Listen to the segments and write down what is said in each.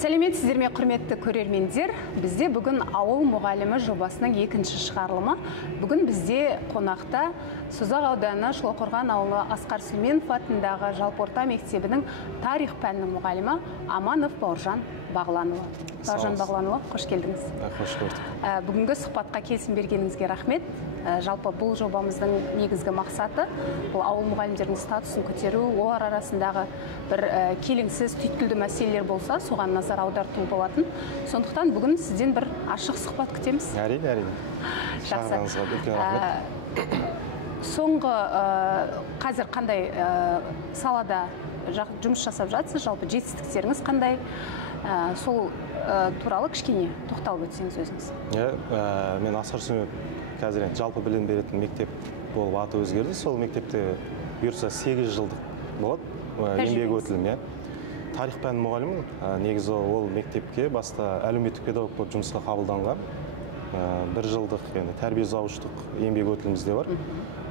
Сәлеметсіздер ме, құрметті көрермендер? Бізде бүгін ауыл мұғалімі жобасының екінші шығарылымы. Бүгін бізде қонақта Созақ ауданы Шолқорған ауылы Асқар Сүлейменов атындағы жалпы орта мектебінің тарих пәнінің мұғалімі Аманов Бауыржан Бағланұлы. Бауыржан Бағланұлы, қош келдіңіз. Қош көрдік. Бүгінгі сұхбатқа келісім бергеніңізге рахмет. Жалпы бұл жобамыздың негізгі мақсаты бұл ауыл мұғалімдерінің статусын көтеру, олар арасындағы бір келеңсіз, түйткілді мәселелер болса, соған назар аударту болатын. Сондықтан бүгін сізден бір ашық сұхбат күтеміз. Әрине. Жақсы. Соңғы қазір қандай салада жұмыс жасап жатсыз, жалпы жетістіктеріңіз қандай? Сол туралы кішкене тоқталып өтсеңіз өзіңіз. Мен Асқар Сүлейменов қазір жалпы білім беретін мектеп болып аты өзгерді. Сол мектепте бұйырса 8 жылдық болады, еңбек өтілім. Тарих пәні мұғалімі, негізі ол мектепке баста әлеуметтік педагог болып жұмысқа қабылданған. 1 жылдық тәрбие зауыштық еңбек өтілімізде бар.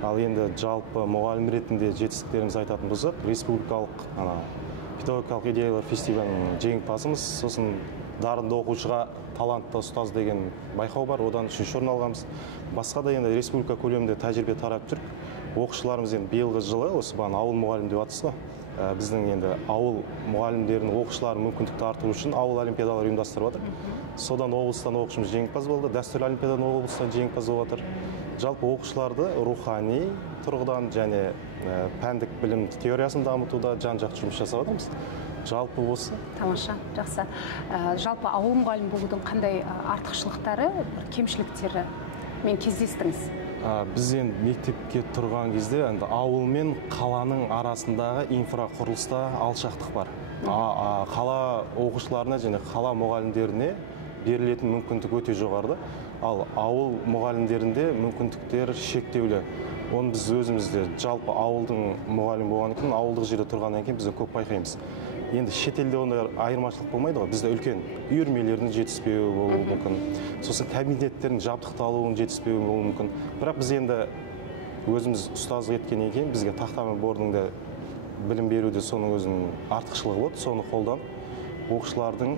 Ал енді жалпы мұғалім ретінде жетістіктеріміз айтатын болсақ, республикалық педагогикалық идеялар фестивалінің жеңімпазымыз. Сосын дарынды оқушыға талантты ұстаз деген байқау бар, одан 3-ші орын алғанбыз. Басқа да енді республика көлемінде тәжірибе тарап жүр. Оқушыларымыз енді биылғы жылы осы ауыл мұғалім деп атысы. Біздің енді ауыл мұғалімдерінің оқушыларын мүмкіндікті артыру үшін ауыл олимпиадалар ұйымдастырып жатыр. Содан облыстан оқушымыз жеңімпаз болды, дәстүрлі олимпиададан облыстан жеңімпаз болып жатыр. Жалпы оқушыларды рухани тұрғыдан және пәндік білім теориясын дамытуда жан-жақты жұмыс жасап жатырмыз. Жалпы осы. Тамаша, жақсы. Жалпы ауыл мұғалім болудың қандай артықшылықтары, кемшіліктері мен кездестіңіз? Біз енді мектепке тұрған кезде ауыл мен қаланың арасындағы инфрақұрылыста алшақтық бар. Қала оқушыларына және қала мұғалімдеріне берілетін мүмкіндік өте жоғары. Ал ауыл мұғалімдерінде мүмкіндіктер шектеулі. Оны біз өзімізде жалпы ауылдың мұғалім болған екен, ауылдық жерде тұрғаннан кейін біз көп байқаймыз. Енді шетелде ондай айырмашылық болмайды ғой. Бізде үлкен үйірмелердің жетіспеуі болуы мүмкін. Сосын кабинеттердің жабдықталуының жетіспеуі болуы мүмкін. Бірақ біз енді өзіміз ұстаздық еткеннен кейін бізге тақта мен бордыңда білім беруде соның өзінің артықшылығы болды. Соны қолданып оқушылардың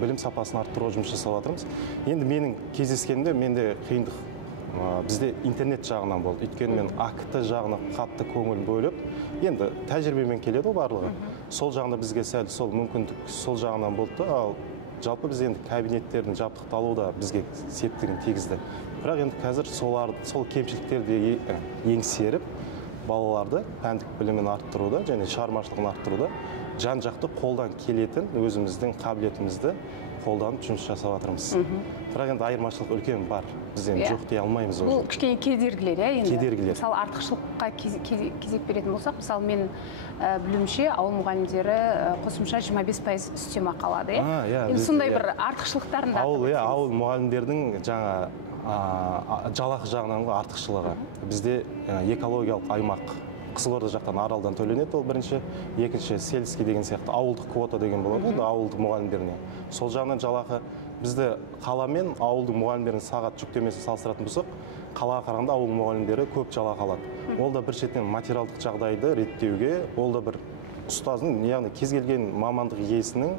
білім сапасын арттыруға жұмыс жасап жатырмыз. Енді менің кездескенде менде қиындық бізде интернет жағынан болды. Өйткені мен АКТ жағына қатты көңіл бөліп, енді тәжірибемен келеді барлығы. Сол жағында бізге сәл сол мүмкіндік сол жағынан болды. Ал жалпы біз енді кабинеттердің жабдықталуы да бізге септігін тигізді. Бірақ енді қазір сол кемшіліктерді еңсеріп, балаларды пәндік білімін арттыруда және шығармашылығын арттыруда жан-жақты қолдан келетін өзіміздің қабілетімізді қолданып жұмыс жасап жатырмыз. Бірақ енді айырмашылық үлкен бар. Біз енді жоқ дей алмаймыз. Бұл кішкене кедергілер, енді. Кедергілер. Мысалы, артықшылыққа кезек беретін болсақ, мысалы, мен білуімше, ауыл мұғалімдері қосымша 25% үстемақы алады, енді сондай бір артықшылықтарын да. Ауыл мұғалімдердің жаңа жалақы жағынан артықшылығы. Бізде экологиялық аймақ Қызылорда жақтан Аралдан төленеді, ол бірінші. Екінші, сельский деген сияқты ауылдық квота деген болады, ауылдық мұғалімдеріне. Сол жағынан жалақы бізді қала мен ауылдық мұғалімдерінің сағат жүктемесін салыстыратын болсақ, қалаға қарағанда ауыл мұғалімдері көп жалақы алады. Ол да бір шетінен материалдық жағдайды реттеуге, ол да бір ұстаздың, яғни кез келген мамандық иесінің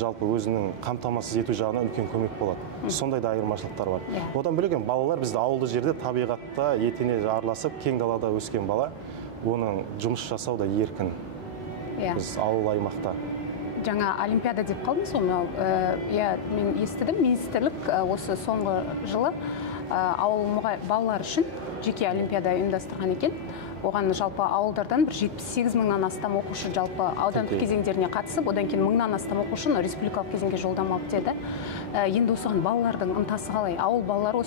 жалпы өзінің қамтамасыз ету жағынан үлкен көмек болады. Сондай да айырмашылықтар бар. Одан бөлек балалар бізді ауылды жерде табиғатта етене араласып, кең далада өскен бала, оның жұмыс жасау да еркін. Біз ауыл аймақта. Жаңа олимпиада деп қалдыңыз ғой, мен естідім, министрлік осы соңғы жылы ауыл балалар үшін жеке олимпиада ұйымдастырған екен. Оған жалпы ауылдардан бір 78 мыңнан астам оқушы жалпы аудандық кезеңдеріне қатысып, одан кейін мыңнан астам оқушы республикалық кезеңге жолдама алып деді. Енді осыған балалардың ынтасы қалай? Ауыл балалары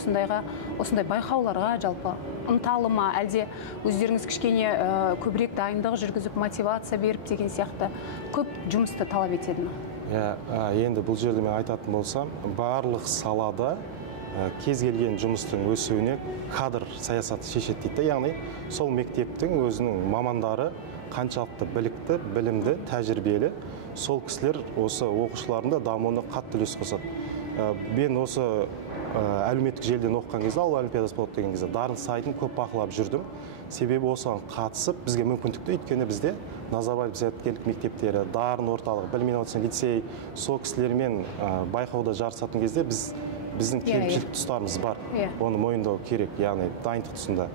осындай байқауларға жалпы ынталы ма, әлде өздеріңіз кішкене көбірек дайындық жүргізіп, мотивация беріп деген сияқты көп жұмысты талап етеді ме? Енді бұл жерде мен айтатын болсам, барлық салада кез келген жұмыстың өсуіне кадр саясаты шешеді дейді. Яғни сол мектептің өзінің мамандары қаншалықты білікті, білімді, тәжірибелі, сол кісілер осы оқушылардың да дамуына қатты үлес қосады. Мен осы әлеуметтік желіден оқыған кезде, ауыл олимпиадасы болады деген кезде дарын сайтын көп бақылап жүрдім. Себебі осыған қатысып бізге мүмкіндікті, өйткені бізде Назарбаев зияткерлік мектептері, дарын орталығы, білім инновацион лицей, сол кісілермен байқауда жарысатын кезде біздің кемшілік тұстарымыз бар. Оны мойындау керек, яғни дайындық тұсында.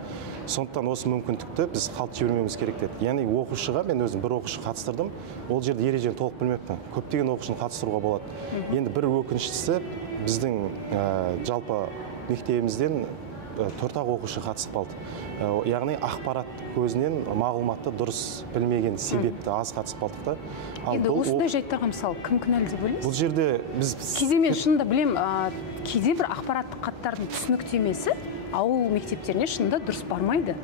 Сондықтан осы мүмкіндікті біз қалт жібермеуіміз керек деді. Яғни оқушыға, мен өзім бір оқушы қатыстырдым, ол жерде ережені толық білмеппін. Көптеген оқушыны қатыстыруға болады. Енді бір өкініштісі, біздің жалпы мектебімізден 4-ақ оқушы қатысып қалды. Яғни ақпарат көзінен мағлұматты дұрыс білмеген себепті аз қатысып қалдық та. Енді осындай жайттарға мысалы кім кінәлі деп ойлайсыз? Бұл жерде біз кейде мен шынында білем, кейде бір ақпараттық хаттардың түсініктемесі ауыл мектептеріне шынында дұрыс бармайды.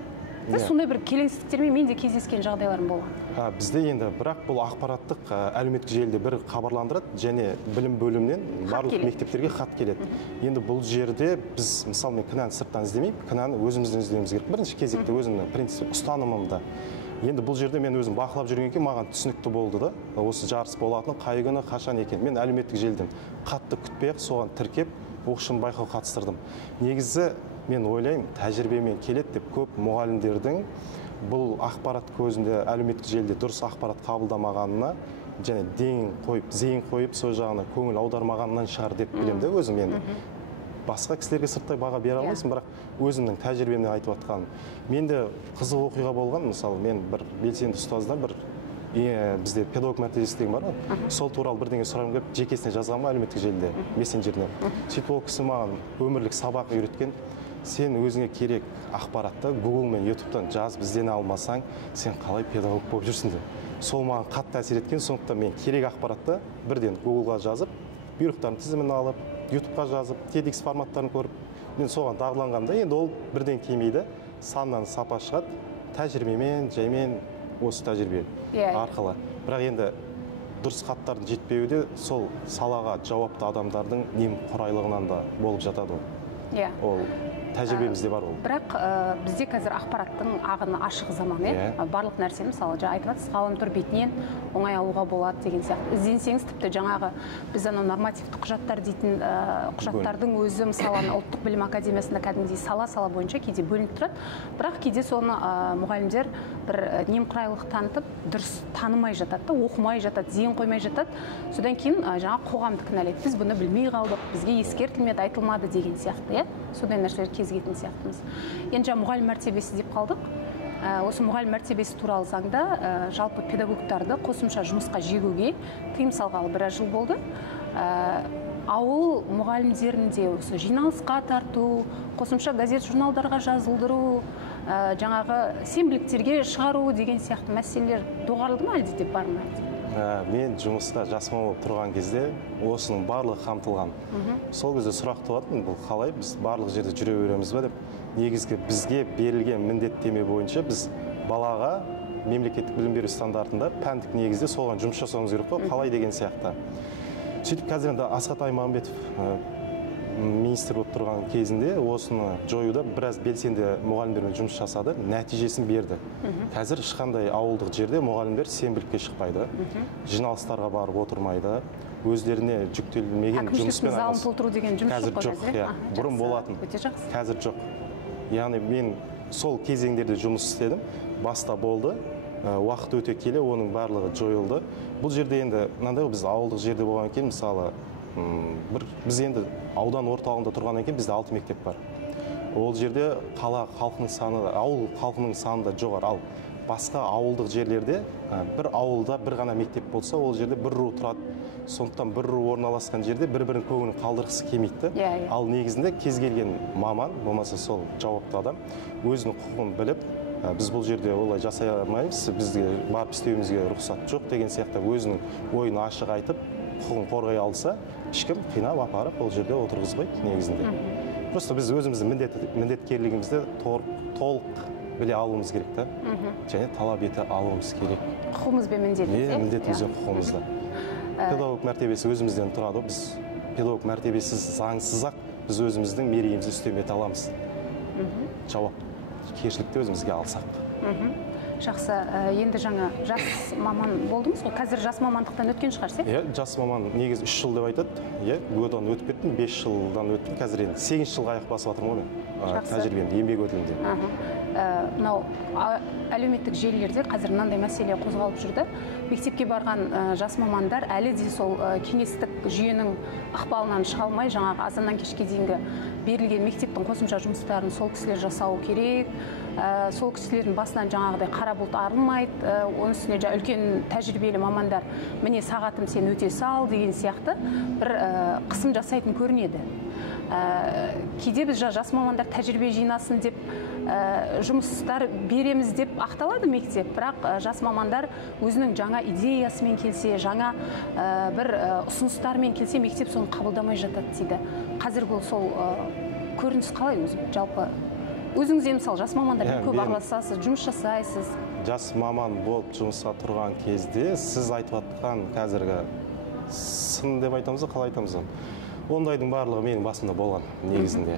Сондай бір келеңсіздіктермен мен де кездескен жағдайларым болған. Бізде енді бірақ бұл ақпараттық әлеуметтік желіде бір хабарландырады және білім бөлімінен барлық мектептерге хат келеді. Енді бұл жерде біз мысалы мен кінәні сырттан іздемеймін, кінәні өзімізден іздеуіміз керек. Бірінші кезекте өзімнің принцип ұстанымымда. Енді бұл жерде мен өзім бақылап жүргеннен кейін маған түсінікті болды да. Осы жарыс болатыны қай күні, қашан екен. Мен әлеуметтік желіден қатты күтпей-ақ соған тіркеп оқушыны байқау қатыстырдым. Негізі мен ойлаймын, тәжірибемен келеді деп көп мұғалімдердің бұл ақпарат көзінде әлеуметтік желіде дұрыс ақпарат қабылдамағанына және зейін қойып, сол жағына көңіл аудармағанынан шығар деп білемін де өзім енді. Басқа кісілерге сырттай баға бере алмайсың, бірақ өзімнің тәжірибемнен айтып жатқаным. Менде қызық оқиға болған, мысалы, мен бір белсенді ұстаздан бізде педагог мәртебесі деген бар ғой, сол туралы бірдеңе сұрағым келіп, жекесіне жазғанмын әлеуметтік желіде, мессенджеріне. Сөйтіп ол кісі маған өмірлік сабақ үйреткен. Сен өзіңе керек ақпаратты Google мен YouTube-тан жазып іздене алмасаң, сен қалай педагог болып жүрсің деп. Сол маған қатты әсер еткен, сондықтан мен керек ақпаратты бірден Google-ға жазып, бұйрықтардың тізімін алып, YouTube-ға жазып, TEDx форматтарын көріп, мен соған дағдыланғанда, енді ол бірден келмейді, саннан сапа шығады, тәжірибемен, жаймен осы тәжірибе арқылы. Бірақ енді дұрыс хаттардың жетпеуі де сол салаға жауапты адамдардың немқұрайлығынан да болып жатады. Ол тәжірибемізде бар ол. Бірақ бізде қазір ақпараттың ағыны ашық заман, барлық нәрсені мысалы айтып жатсыз, ғаламтор бетінен оңай алуға болады деген сияқты. Ізденсеңіз тіпті жаңағы біз анау нормативті құжаттар дейтін құжаттардың өзі мысалы ұлттық білім академиясында кәдімгідей сала бойынша кейде бөлініп тұрады. Бірақ кейде соны мұғалімдер бір немқұрайлық танытып, дұрыс танымай жатады, оқымай жатады, зейін қоймай жатады. Содан кейін жаңа қоғамды кінәлайды. Біз бұны білмей қалдық, бізге ескертілмеді, айтылмады деген сияқты, содай нәрселер кезгетін сияқтымыз. Енді жаңа мұғалім мәртебесі деп қалдық. Осы мұғалім мәртебесі туралы заңда жалпы педагогтарды қосымша жұмысқа жегуге тыйым салғалы біраз жыл болды. Ауыл мұғалімдерінде осы жиналысқа тарту, қосымша газет журналдарға жазылдыру, жаңағы сенбіліктерге шығару деген сияқты мәселелер доғарылды ма әлде деп бар ма? Мен жұмыста жас маман болып тұрған кезде осының барлығы қамтылған. Сол кезде сұрақ туады, бұл қалай біз барлық жерде жүре береміз бе деп. Негізгі бізге берілген міндеттеме бойынша біз балаға мемлекеттік білім беру стандартында пәндік негізде соған жұмыс жасауымыз керек қой, қалай деген сияқты. Сөйтіп қазір енді Асхат Аймағамбетов министр болып тұрған кезінде осыны жоюда біраз белсенді мұғалімдермен жұмыс жасады, нәтижесін берді. Қазір ешқандай ауылдық жерде мұғалімдер сенбілікке шықпайды, жиналыстарға барып отырмайды, өздеріне жүктелмеген жұмыспен залын толтыру деген жұмыс қазір жоқ. Бұрын болатын, қазір жоқ. Яғни мен сол кезеңдерде жұмыс істедім, баста болды, уақыт өте келе оның барлығы жойылды. Бұл жерде енді мынандай, біз ауылдық жерде болған кейін, мысалы біз енді аудан орталығында тұрғаннан кейін бізде 6 мектеп бар. Ол жерде қала халқының саны, ауыл халқының саны да жоғары. Ал басқа ауылдық жерлерде бір ауылда бір ғана мектеп болса, ол жерде бір ру тұрады. Сондықтан бір ру орналасқан жерде бір-бірінің көңілін қалдырғысы келмейді. Ал негізінде кез келген маман, болмаса сол жауапты адам өзінің құқығын біліп, біз бұл жерде олай жасай алмаймыз, бізге барып істеуімізге рұқсат жоқ деген сияқты өзінің ойын ашық айтып, құқығын қорғай алса, ешкім қинап апарып бұл жерде отырғызбайды негізінде. Просто біз өзіміздің міндеткерлігімізді толық біле алуымыз керек та, және талап ете алуымыз керек. Құқығымыз бен міндетіміз. Міндетіміз бен құқығымызда. Педагог мәртебесі өзімізден тұрады. Біз педагог мәртебесіз заңсыз-ақ біз өзіміздің мерейімізді үстем ете аламыз. Жауапкершілікті өзімізге алсақ. Жақсы, енді жаңа жас маман болдыңыз ғой, қазір жас мамандықтан өткен шығарсыз, иә? Жас маман негізі 3 жыл деп айтады, иә, годан өтіп кеттім, 5 жылдан өттім, қазір енді 8 жылға аяқ басып жатырмын ғой мен тәжірибемде, еңбек өтілінде. Мынау әлеуметтік желілерде қазір мынандай мәселе қозғалып жүрді. Мектепке барған жас мамандар әлі де сол кеңестік жүйенің ықпалынан шыға алмай, жаңағы азаннан кешке дейінгі берілген мектептің қосымша жұмыстарын сол кісілер жасауы керек. Сол кісілердің басынан жаңағыдай қара бұлт арылмайды, оның үстіне үлкен тәжірибелі мамандар міне сағатым сен өте сал деген сияқты бір қысым жасайтын көрінеді. Кейде біз жас мамандар тәжірибе жинасын деп жұмыстар береміз деп ақталады мектеп, бірақ жас мамандар өзінің жаңа идеясымен келсе, жаңа бір ұсыныстармен келсе, мектеп соны қабылдамай жатады дейді. Қазір бұл сол көрініс қалай өзі жалпы? Өзіңіз мысалы жас мамандармен көп араласасыз, жұмыс жасайсыз. Жас маман болып жұмысқа тұрған кезде сіз айтып жатқан қазіргі сын деп айтамыз, қалай айтамыз? Ондайдың барлығы менің басымда болған негізінде.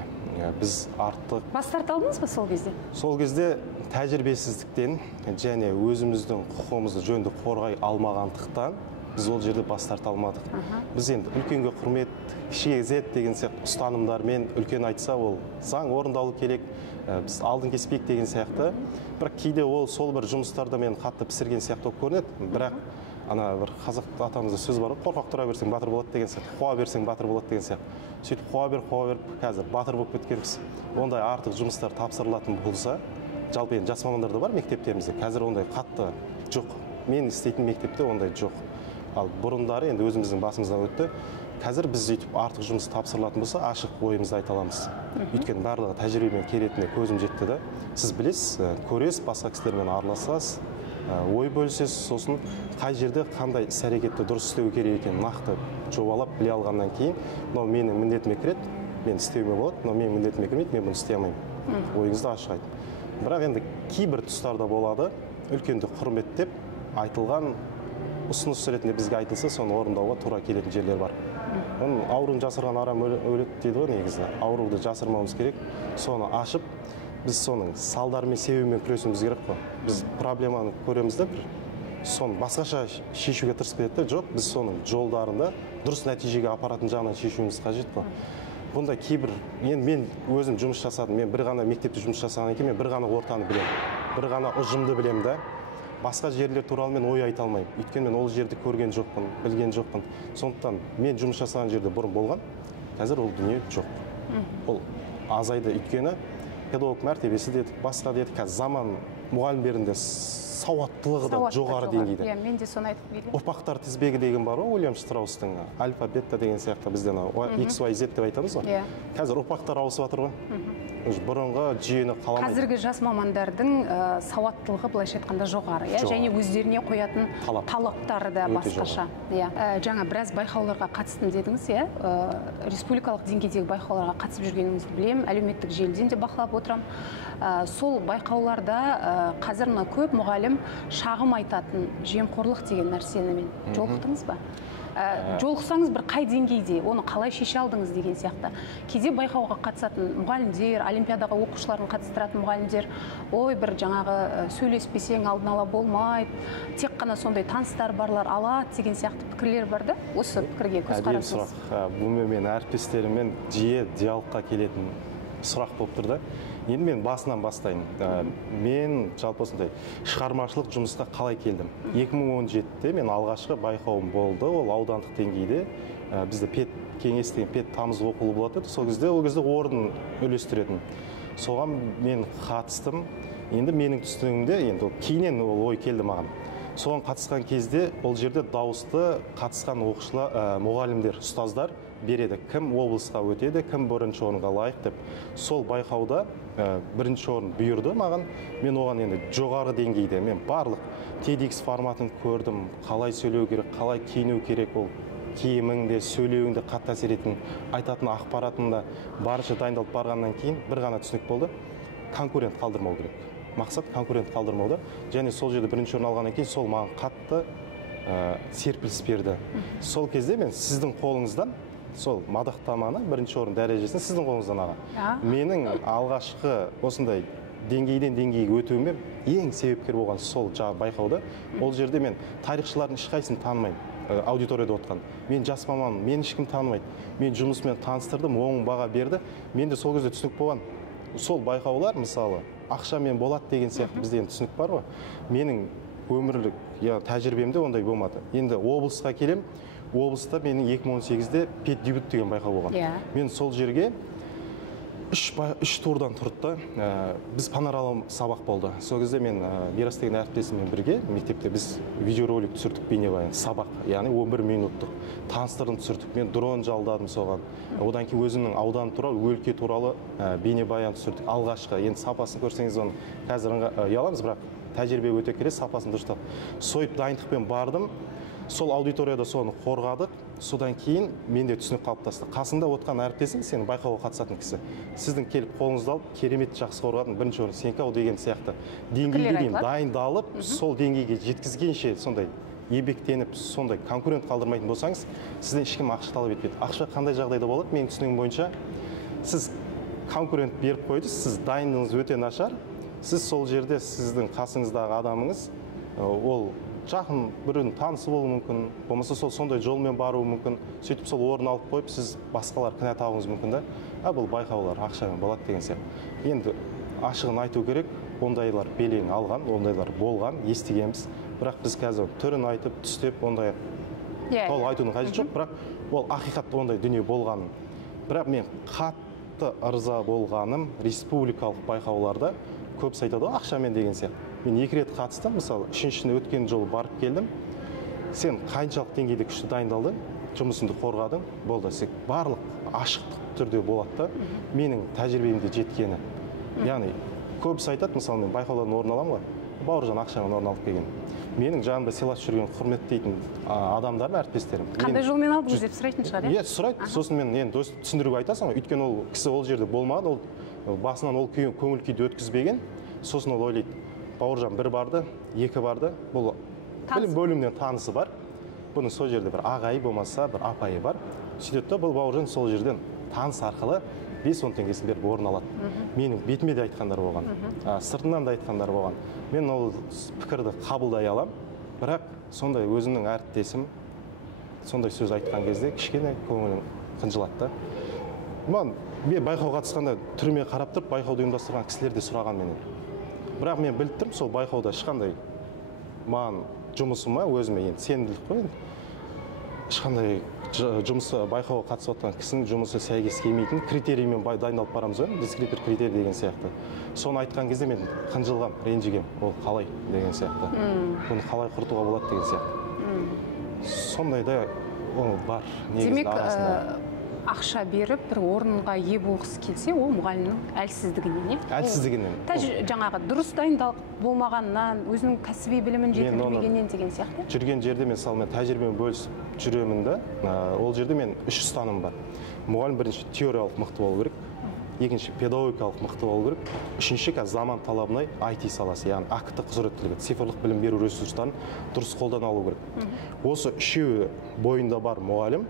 Біз артық... Бас тарта алдыңыз ба сол кезде? Сол кезде тәжірибесіздіктен және өзіміздің құқығымызды жөнді қорғай алмағандықтан біз ол жерде бас тарта алмадық. Біз енді үлкенге құрмет, кішіге ізет деген сияқты ұстанымдармен үлкен айтса, ол заң орындалу керек, біз алдын кеспейік деген сияқты. Бірақ кейде ол сол бір жұмыстарда мен қатты пісірген сияқты көрінеді. Бірақ ана бір қазақ атамызда сөз бар, қорқақ тұра берсең батыр болады деген сияқты, қуа берсең батыр болады деген сияқты. Сөйтіп қуа беріп, қазір батыр болып кеткенбіз. Ондай артық жұмыстар тапсырылатын болса, жалпы енді жас мамандарда бар мектептерімізде, қазір ондай қатты жоқ. Мен істейтін мектепте ондай жоқ. Ал бұрындары енді өзіміздің басымыздан өтті. Қазір біз өйтіп артық жұмыс тапсырылатын болса, ашық ойымызды айта аламыз. Өйткені барлығы тәжірибемен келетініне көзім жетті да. Сіз білесіз, көресіз, басқа кісілермен араласасыз, ой бөлісесіз, сосын қай жерде қандай іс-әрекетті дұрыс істеу керек екенін нақты жобалап біле алғаннан кейін, мынау менің міндетіме кіреді, мен істеуіме болады, мынау менің міндетіме кірмейді, мен бұны істей алмаймын. Ойыңызды ашық айтып. Бірақ енді кейбір тұстарда болады, үлкенді құрметтеп айтылған ұсыныс ретінде бізге айтылса, соны орындауға тура келетін жерлер бар. Ауруын жасырған арам өледі дейді ғой негізі. Ауруды жасырмауымыз керек, соны ашып, біз соның салдарымен, себебімен күресуіміз керек қой. Біз проблеманы көреміз де бір, соны басқаша шешуге тырысып кетеді, жоқ, біз соның жолдарында дұрыс нәтижеге апаратын жағынан шешуіміз қажет қой. Бұнда кейбір, мен өзім жұмыс жасадым, мен бір ғана мектепте жұмыс жасағаннан кейін мен бір ғана ортаны білемін, бір ғана ұжымды білемін да. Басқа жерлер туралы мен ой айта алмаймын. Өйткені мен ол жерді көрген жоқпын, білген жоқпын. Сондықтан мен жұмыс жасаған жерде бұрын болған, қазір ол дүние жоқ. Ол азайды, өйткені педагог мәртебесі дедік, басқа дедік, қазір заман мұғалімдерінде сауаттылығы да жоғары деңгейде. Мен де соны айтып келемін. Ұрпақтар тізбегі деген бар ғой, Уильям Штраустың альфа, бета деген сияқты бізден X, Y, Z деп айтамыз ғой. Қазір ұрпақтар ауысып жатыр ғой. Бұрынғы жүйені қаламайды. Қазіргі жас мамандардың сауаттылығы былайша айтқанда жоғары, және өздеріне қоятын талаптары да басқаша. Жаңа біраз байқауларға қатыстым дедіңіз, республикалық деңгейдегі байқауларға қатысып жүргеніңізді білемін, әлеуметтік желіден де бақылап отырам. Сол байқауларда қазір көп мұғалім шағым айтатын жемқорлық деген нәрсенімен жолықтыңыз ба? Жолықсаңыз бір қай деңгейде, оны қалай шеше алдыңыз деген сияқты. Кейде байқауға қатысатын мұғалімдер, олимпиадаға оқушыларын қатыстыратын мұғалімдер, ой, бір жаңағы сөйлеспесең алдын ала болмайды, тек қана сондай таныстар барлар алады деген сияқты пікірлер бар да. Осы пікірге көзқарасыңыз? Бұл мен әріптестеріммен жиі диалогқа келетін сұрақ болып тұр да. Енді мен басынан бастайын. Мен жалпы осындай шығармашылық жұмысқа қалай келдім? 2017-те мен алғашқы байқауым болды, ол аудандық деңгейде. Бізде ПЕТ кеңес деген ПЕТ тамыз оқулы болады. Сол кезде орын үлестіретін. Соған мен қатыстым. Енді менің түсінігімде, енді кейіннен ол ой келді маған. Соған қатысқан кезде ол жерде дауысты қатысқан оқушылар, мұғалімдер, ұстаздар береді. Кім облысқа өтеді, кім бірінші орынға лайық деп. Сол байқауда бірінші орын бұйырды маған. Мен оған енді жоғары деңгейде, мен барлық TEDx форматын көрдім, қалай сөйлеу керек, қалай киіну керек, ол киіміңде, сөйлеуіңде қатты әсер ететін, айтатын ақпаратында барынша дайындалып барғаннан кейін бір ғана түсінік болды: конкурент қалдырмау керек. Мақсат конкурент қалдырмауда, және сол жерде бірінші орын алғаннан кейін сол маған қатты серпіліс берді. Сол кезде мен сіздің қолыңыздан сол мадақтаманы, бірінші орын дәрежесін сіздің қолыңыздан аға. Менің алғашқы осындай деңгейден деңгейге өтуіме ең себепкер болған сол жаңағы байқауда. Ол жерде мен тарихшылардың ешқайсысын танымаймын, аудиторияда отқан. Мен жас маманмын, мені ешкім танымайды. Мен жұмысымен таныстырдым, оң баға берді. Менде сол кезде түсінік болған. Сол байқаулар, мысалы, ақшамен болады деген сияқты бізде енді түсінік бар ғой. Менің өмірлік тәжірибемде ондай болмады. Енді облысқа келем, облыста менің 2018-де пет дебют деген байқау болған. Мен сол жерге үш турдан тұрды да, біз панорамалық сабақ болды. Сол кезде мен Мирас деген әріптесіммен бірге мектепте біз видеоролик түсірдік, бейнебаян сабақ, яғни 11 минуттық таныстырдым, түсірдік. Мен дрон жалдадым соған. Одан кейін өзімнің аудан туралы, өлке туралы бейнебаян түсірдік. Алғашқы, енді сапасын көрсеңіз оны қазір ұяламыз, бірақ тәжірибе өте керек, сапасын дұрыстап. Сойып дайындықпен бардым. Сол аудиторияда соны қорғадық. Содан кейін менде түсінік қалыптасты. Қасында отқан әріптесің, сенің байқауға қатысатын кісі. Сіздің келіп қолыңызды алып, керемет жақсы қорғадың, бірінші орын сенікі ау деген сияқты. Деңгейге дейін дайындалып, сол деңгейге жеткізгенше сондай еңбектеніп, сондай конкурент қалдырмайтын болсаңыз, сізден ешкім ақша талап етпейді. Ақша қандай жағдайда болады? Менің түсінігім бойынша, сіз конкурент беріп қойдыңыз, сіз дайындығыңыз өте нашар. Сіз сол жерде сіздің қасыңыздағы адамыңыз, ол жақын біреудің танысы болуы мүмкін, болмаса сол сондай жолмен баруы мүмкін, сөйтіп сол орын алып қойып, сіз басқалар кінә тағуыңыз мүмкін да. Бұл байқаулар ақшамен болады деген сияқты. Енді ашығын айту керек, ондайлар белең алған, ондайлар болған, естігенбіз. Бірақ біз қазір түрін айтып, түстеп, ондай толық айтудың қажеті жоқ, бірақ ол ақиқат ондай дүние болған. Бірақ мен қатты ырза болғаным республикалық байқауларда көбісі айтады, ақшамен деген сияқты. Мен 2 рет қатыстым, мысалы, үшіншісіне өткен жолы барып келдім. Сен қаншалық деңгейде күшті дайындалдың, жұмысыңды қорғадың, болды. Сен барлық ашықтық түрде болады да, менің тәжірибемде жеткені. Яғни, көбісі айтады, мысалы, мен байқаулардан орын аламын ғой, Бауыржан ақшамен орын алып келген. Менің жанымда сыйласып жүрген құрметтейтін адамдарым, әріптестерім. Қандай жолмен алдыңыз деп сұрайтын шығар, иә? Сұрайды. Сосын мен енді түсіндіруге айтасың ғой, өйткені ол кісі ол жерде болмады, ол басынан ол көңіл күйді өткізбеген. Сосын ол ойлайды, Бауыржан бір барды, екі барды, бұл білім бөлімнен танысы бар. Бұның сол жерде бір ағайы болмаса, бір апайы бар. Сөйтеді да, бұл Бауыржан сол жерден таныс арқылы 5-10 теңгесін беріп орын алады. Менің бетіме де айтқандар болған, сыртынан да айтқандар болған. Мен ол пікірді қабылдай алам, бірақ сондай өзімнің әріптесім сондай сөз айтқан кезде кішкене көңілім қынжылады да. Мен байқауға қатысқанда түріме қарап тұрып, байқауды ұйымдастырған кісілер де сұраған менен. Бірақ мен біліп тұрмын, сол байқауда ешқандай маған жұмысыма, өзіме енді сенімділік қой, ешқандай жұмысы байқауға қатысып отқан кісінің жұмысы сәйкес келмейтін критериймен дайындалып барамыз ғой, дискрипер критерий деген сияқты. Соны айтқан кезде мен қынжылғам, ренжігем, ол қалай деген сияқты. Бұны қалай құртуға болады деген сияқты. Сондай да ол бар негізінде арасында. Ақша беріп, бір орынға ие болғысы келсе, ол мұғалімнің әлсіздігінен, не? Әлсіздігінен. Жаңағы дұрыс дайындалып болмағаннан, өзінің кәсіби білімін жетілдірмегеннен деген сияқты. Жүрген жерде мен тәжірибемен бөлісіп жүремін да, ол жерде мен 3 ұстаным бар. Мұғалім бірінші теориялық мықты болу керек, екінші педагогикалық мықты болу керек, үшінші заман талабына IT саласы, яғни ақыты құзыреттілігі, цифрлық білім беру ресурстарын дұрыс қолдана алу керек. Осы үшеуі бойында бар мұғалім,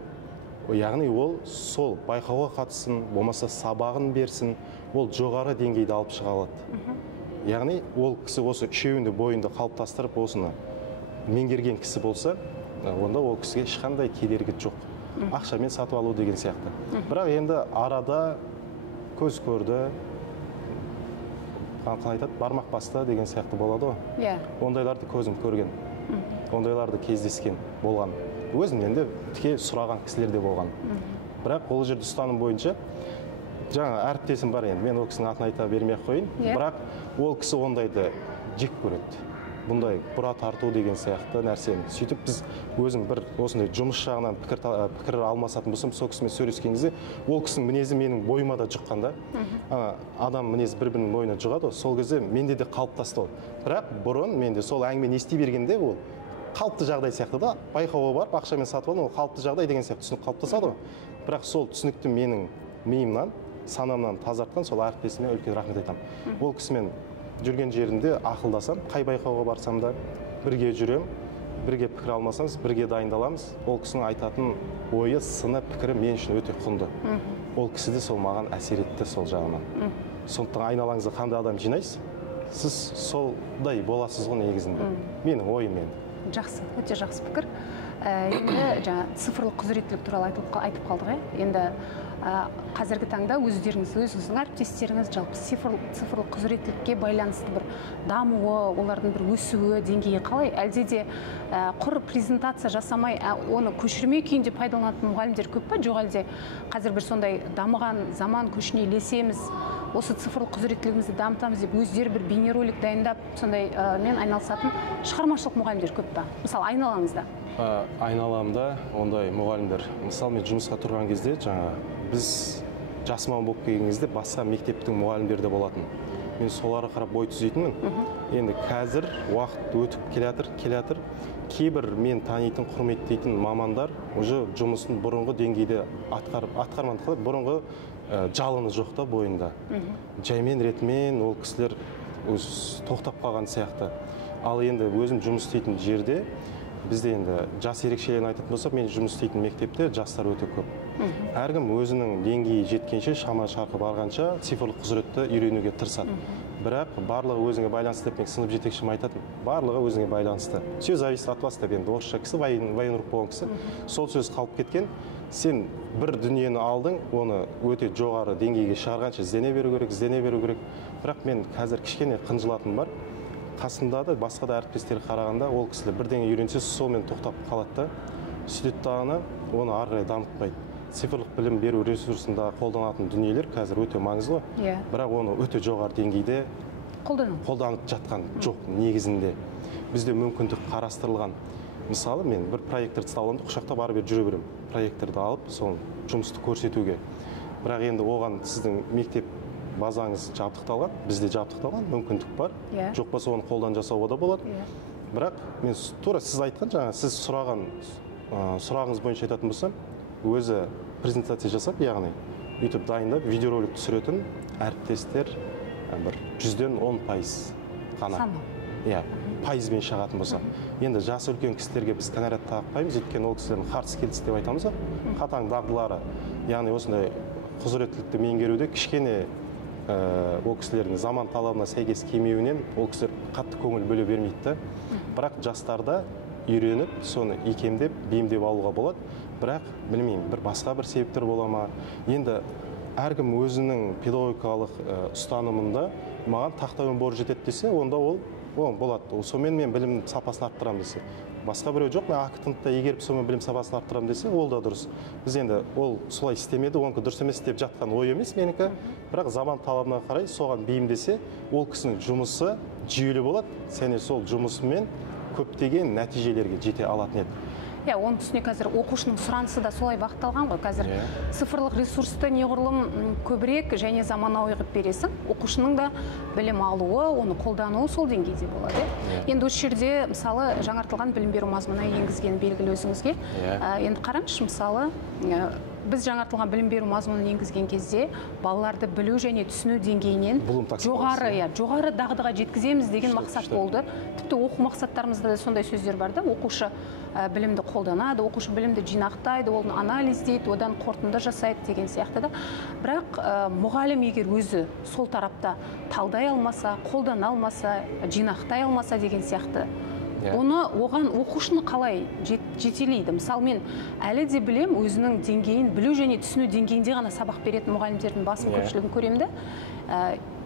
яғни ол сол байқауға қатысын, болмаса сабағын берсін, ол жоғары деңгейді алып шыға алады. Яғни ол кісі осы үшеуінде бойында қалыптастырып, осыны меңгерген кісі болса, онда ол кісіге ешқандай кедергі жоқ. Ақшамен сатып алу деген сияқты. Бірақ енді арада көз көрді, қалай айтады, бармақ басты деген сияқты болады ғой. Ондайларды көзім көрген, ондайларды кездескен болған. Өзімнен де тіке сұраған кісілер де болған. Бірақ ол жерде ұстаным бойынша, жаңа әріптесім бар енді, мен ол кісінің атын айта бермей қойын, бірақ ол кісі ондайды жек көреді. Бұндай бұра тарту деген сияқты нәрсені. Сөйтіп біз өзім бір осындай жұмыс жағынан пікір алмасатын болсам, сол кісімен сөйлескен кезде, ол кісінің мінезі менің бойыма да жұққанда, адам мінезі бір-бірінің бойына жұғады, сол кезде менде де қалыптасты ол. Бірақ бұрын менде сол әңгімені ести бергенде ол қалыпты жағдай сияқты да, байқауға барып ақшамен сатып алу, ол қалыпты жағдай деген сияқты түсінік қалыптасады ғой. Бірақ сол түсінікті менің миымнан, санамнан тазартқан сол әріптесіме үлкен рахмет айтамын. Ол кісімен жүрген жерінде ақылдасам, қай байқауға барсам да бірге жүрем, бірге пікір алмасамыз, бірге дайындаламыз. Ол кісінің айтатын ойы, сыны, пікірі мен үшін өте құнды. Ол кісі де сол маған әсер етті сол жағынан. сондықтан айналаңызға қандай адам жинайсыз, сіз солдай боласыз ғой негізінде, менің ойыммен. Жақсы, өте жақсы пікір. Енді жаңа цифрлық құзыреттілік туралы айтып қалдық. Енді қазіргі таңда өзіңіздің әріптестеріңіз жалпы цифрлық құзыреттілікке байланысты бір дамуы, олардың бір өсуі деңгейі қалай? Әлде де құр презентация жасамай, оны көшірме күйінде пайдаланатын мұғалімдер көп па? Жоқ, әлде қазір бір сондай дамыған заман көшіне ілесеміз, осы цифрлық құзыреттілігімізді дамытамыз деп өздері бір бейнеролик дайындап, сондай мен айналысатын шығармашылық мұғалімдер көп па? Мысалы, айналаңызда? Айналамда ондай мұғалімдер. Мысалы, мен жұмысқа тұрған кезде, жаңа біз жас маман болып келген кезде басқа мектептің мұғалімдері де болатын. Мен соларға қарап бой түзейтінмін. Енді қазір уақыт өтіп келатыр. Кейбір мен танитын, құрметтейтін мамандар уже жұмысын бұрынғы деңгейде атқармады, бұрынғы жалыны жоқ та бойында. Жаймен ретмен ол кісілер тоқтап қалған сияқты. Ал енді өзім жұмыс істейтін жерде бізде енді жас ерекшелігін айтатын болсақ, мен жұмыс істейтін мектепте жастар өте көп. Әркім өзінің деңгейі жеткенше, шама шарқы барғанша цифрлық құзыретті үйренуге тырысады. Бірақ барлығы өзіңе байланысты деп мен сынып жетекшім айтатын. Барлығы өзіңе байланысты. Все зависит от вас деп, енді орысша кісі, военрук болған кісі. Сол сөз қалып кеткен. Сен бір дүниені алдың, оны өте жоғары деңгейге шығарғанша іздене беру керек. Бірақ мен қазір кішкене қынжылатыным бар. Қасында да басқа да әріптестер қарағанда ол кісілер бірдеңе үйренсе солмен тоқтап қалады да, сөйтеді дағыны оны ары қарай дамытпайды. Цифрлық білім беру ресурсында қолданатын дүниелер қазір өте маңызды, бірақ оны өте жоғары деңгейде қолданып жатқан жоқ негізінде. Бізде мүмкіндік қарастырылған. Мысалы, мен бір проекторды саламын, құшақта барып жүре беремін. Проекторды алып, соны жұмысты көрсетуге. Бірақ енді оған сіздің мектеп базаңыз жабдықталған, бізде жабдықталған, мүмкіндік бар. Жоқ болса оны қолдан жасауға да болады. Бірақ мен тура сіз айтқан, жаңа сіз сұрағыңыз бойынша айтатын болсам, өзі презентация жасап, яғни YouTube дайындап, видеоролик түсіретін әріптестер бір 100-10% қана. Пайызбен шығатын болса. Енді жасы үлкен кісілерге біз кінәрат тақпаймыз, өйткені ол кісілердің hard skills деп айтамыз, қатаң дағдылары, яғни осындай құзыреттілікті меңгеруде кішкене ол кісілердің заман талабына сәйкес келмеуінен ол кісілер қатты көңіл бөле бермейді. Бірақ жастарда үйреніп, соны икемдеп, бейімдеп алуға болады. Бірақ білмеймін, бір басқа бір себептер бола ма. Енді әркім өзінің педагогикалық ұстанымында маған тақтаймен бор жетеді десе, онда ол болады. Сонымен мен білім сапасын арттырамын десе. Басқа біреу жоқ, мен акытында егеріп сонымен білім сапасын арттырамын десе, ол да дұрыс. Біз енді ол солай істемеді, оныкі дұрыс емес деп жатқан ой емес менікі. Бірақ заман талабына қарай соған бейімдесе, ол кісінің жұмысы жүйелі болады, және сол жұмысымен көптеген нәтижелерге жете алатын еді. Оның түсіне қазір оқушының сұранысы да солай бағытталған ғой. Қазір цифрлық ресурсты неғұрлым көбірек және заманауи қылып бересің. Оқушының да білім алуы, оны қолдануы сол деңгейде болады. Енді осы жерде мысалы жаңартылған білім беру мазмұнына енгізген белгілі өзіңізге. Енді қараңызшы, мысалы біз жаңартылған білім беру мазмұнын енгізген кезде балаларды білу және түсіну деңгейінен жоғары дағдыға жеткіземіз деген мақсат болды. Тіпті оқу мақсаттарымызда да сондай сөздер бар да, оқушы білімді қолданады, оқушы білімді жинақтайды, оны анализдейді, одан қорытынды жасайды деген сияқты да. Бірақ мұғалім егер өзі сол тарапта талдай алмаса, қолдана алмаса, жинақтай алмаса деген сияқты, оған оқушыны қалай жетелейді? Мысалы, мен әлі де білем, өзінің деңгейін білу және түсіну деңгейінде ғана сабақ беретін мұғалімдердің басым көпшілігін көремді.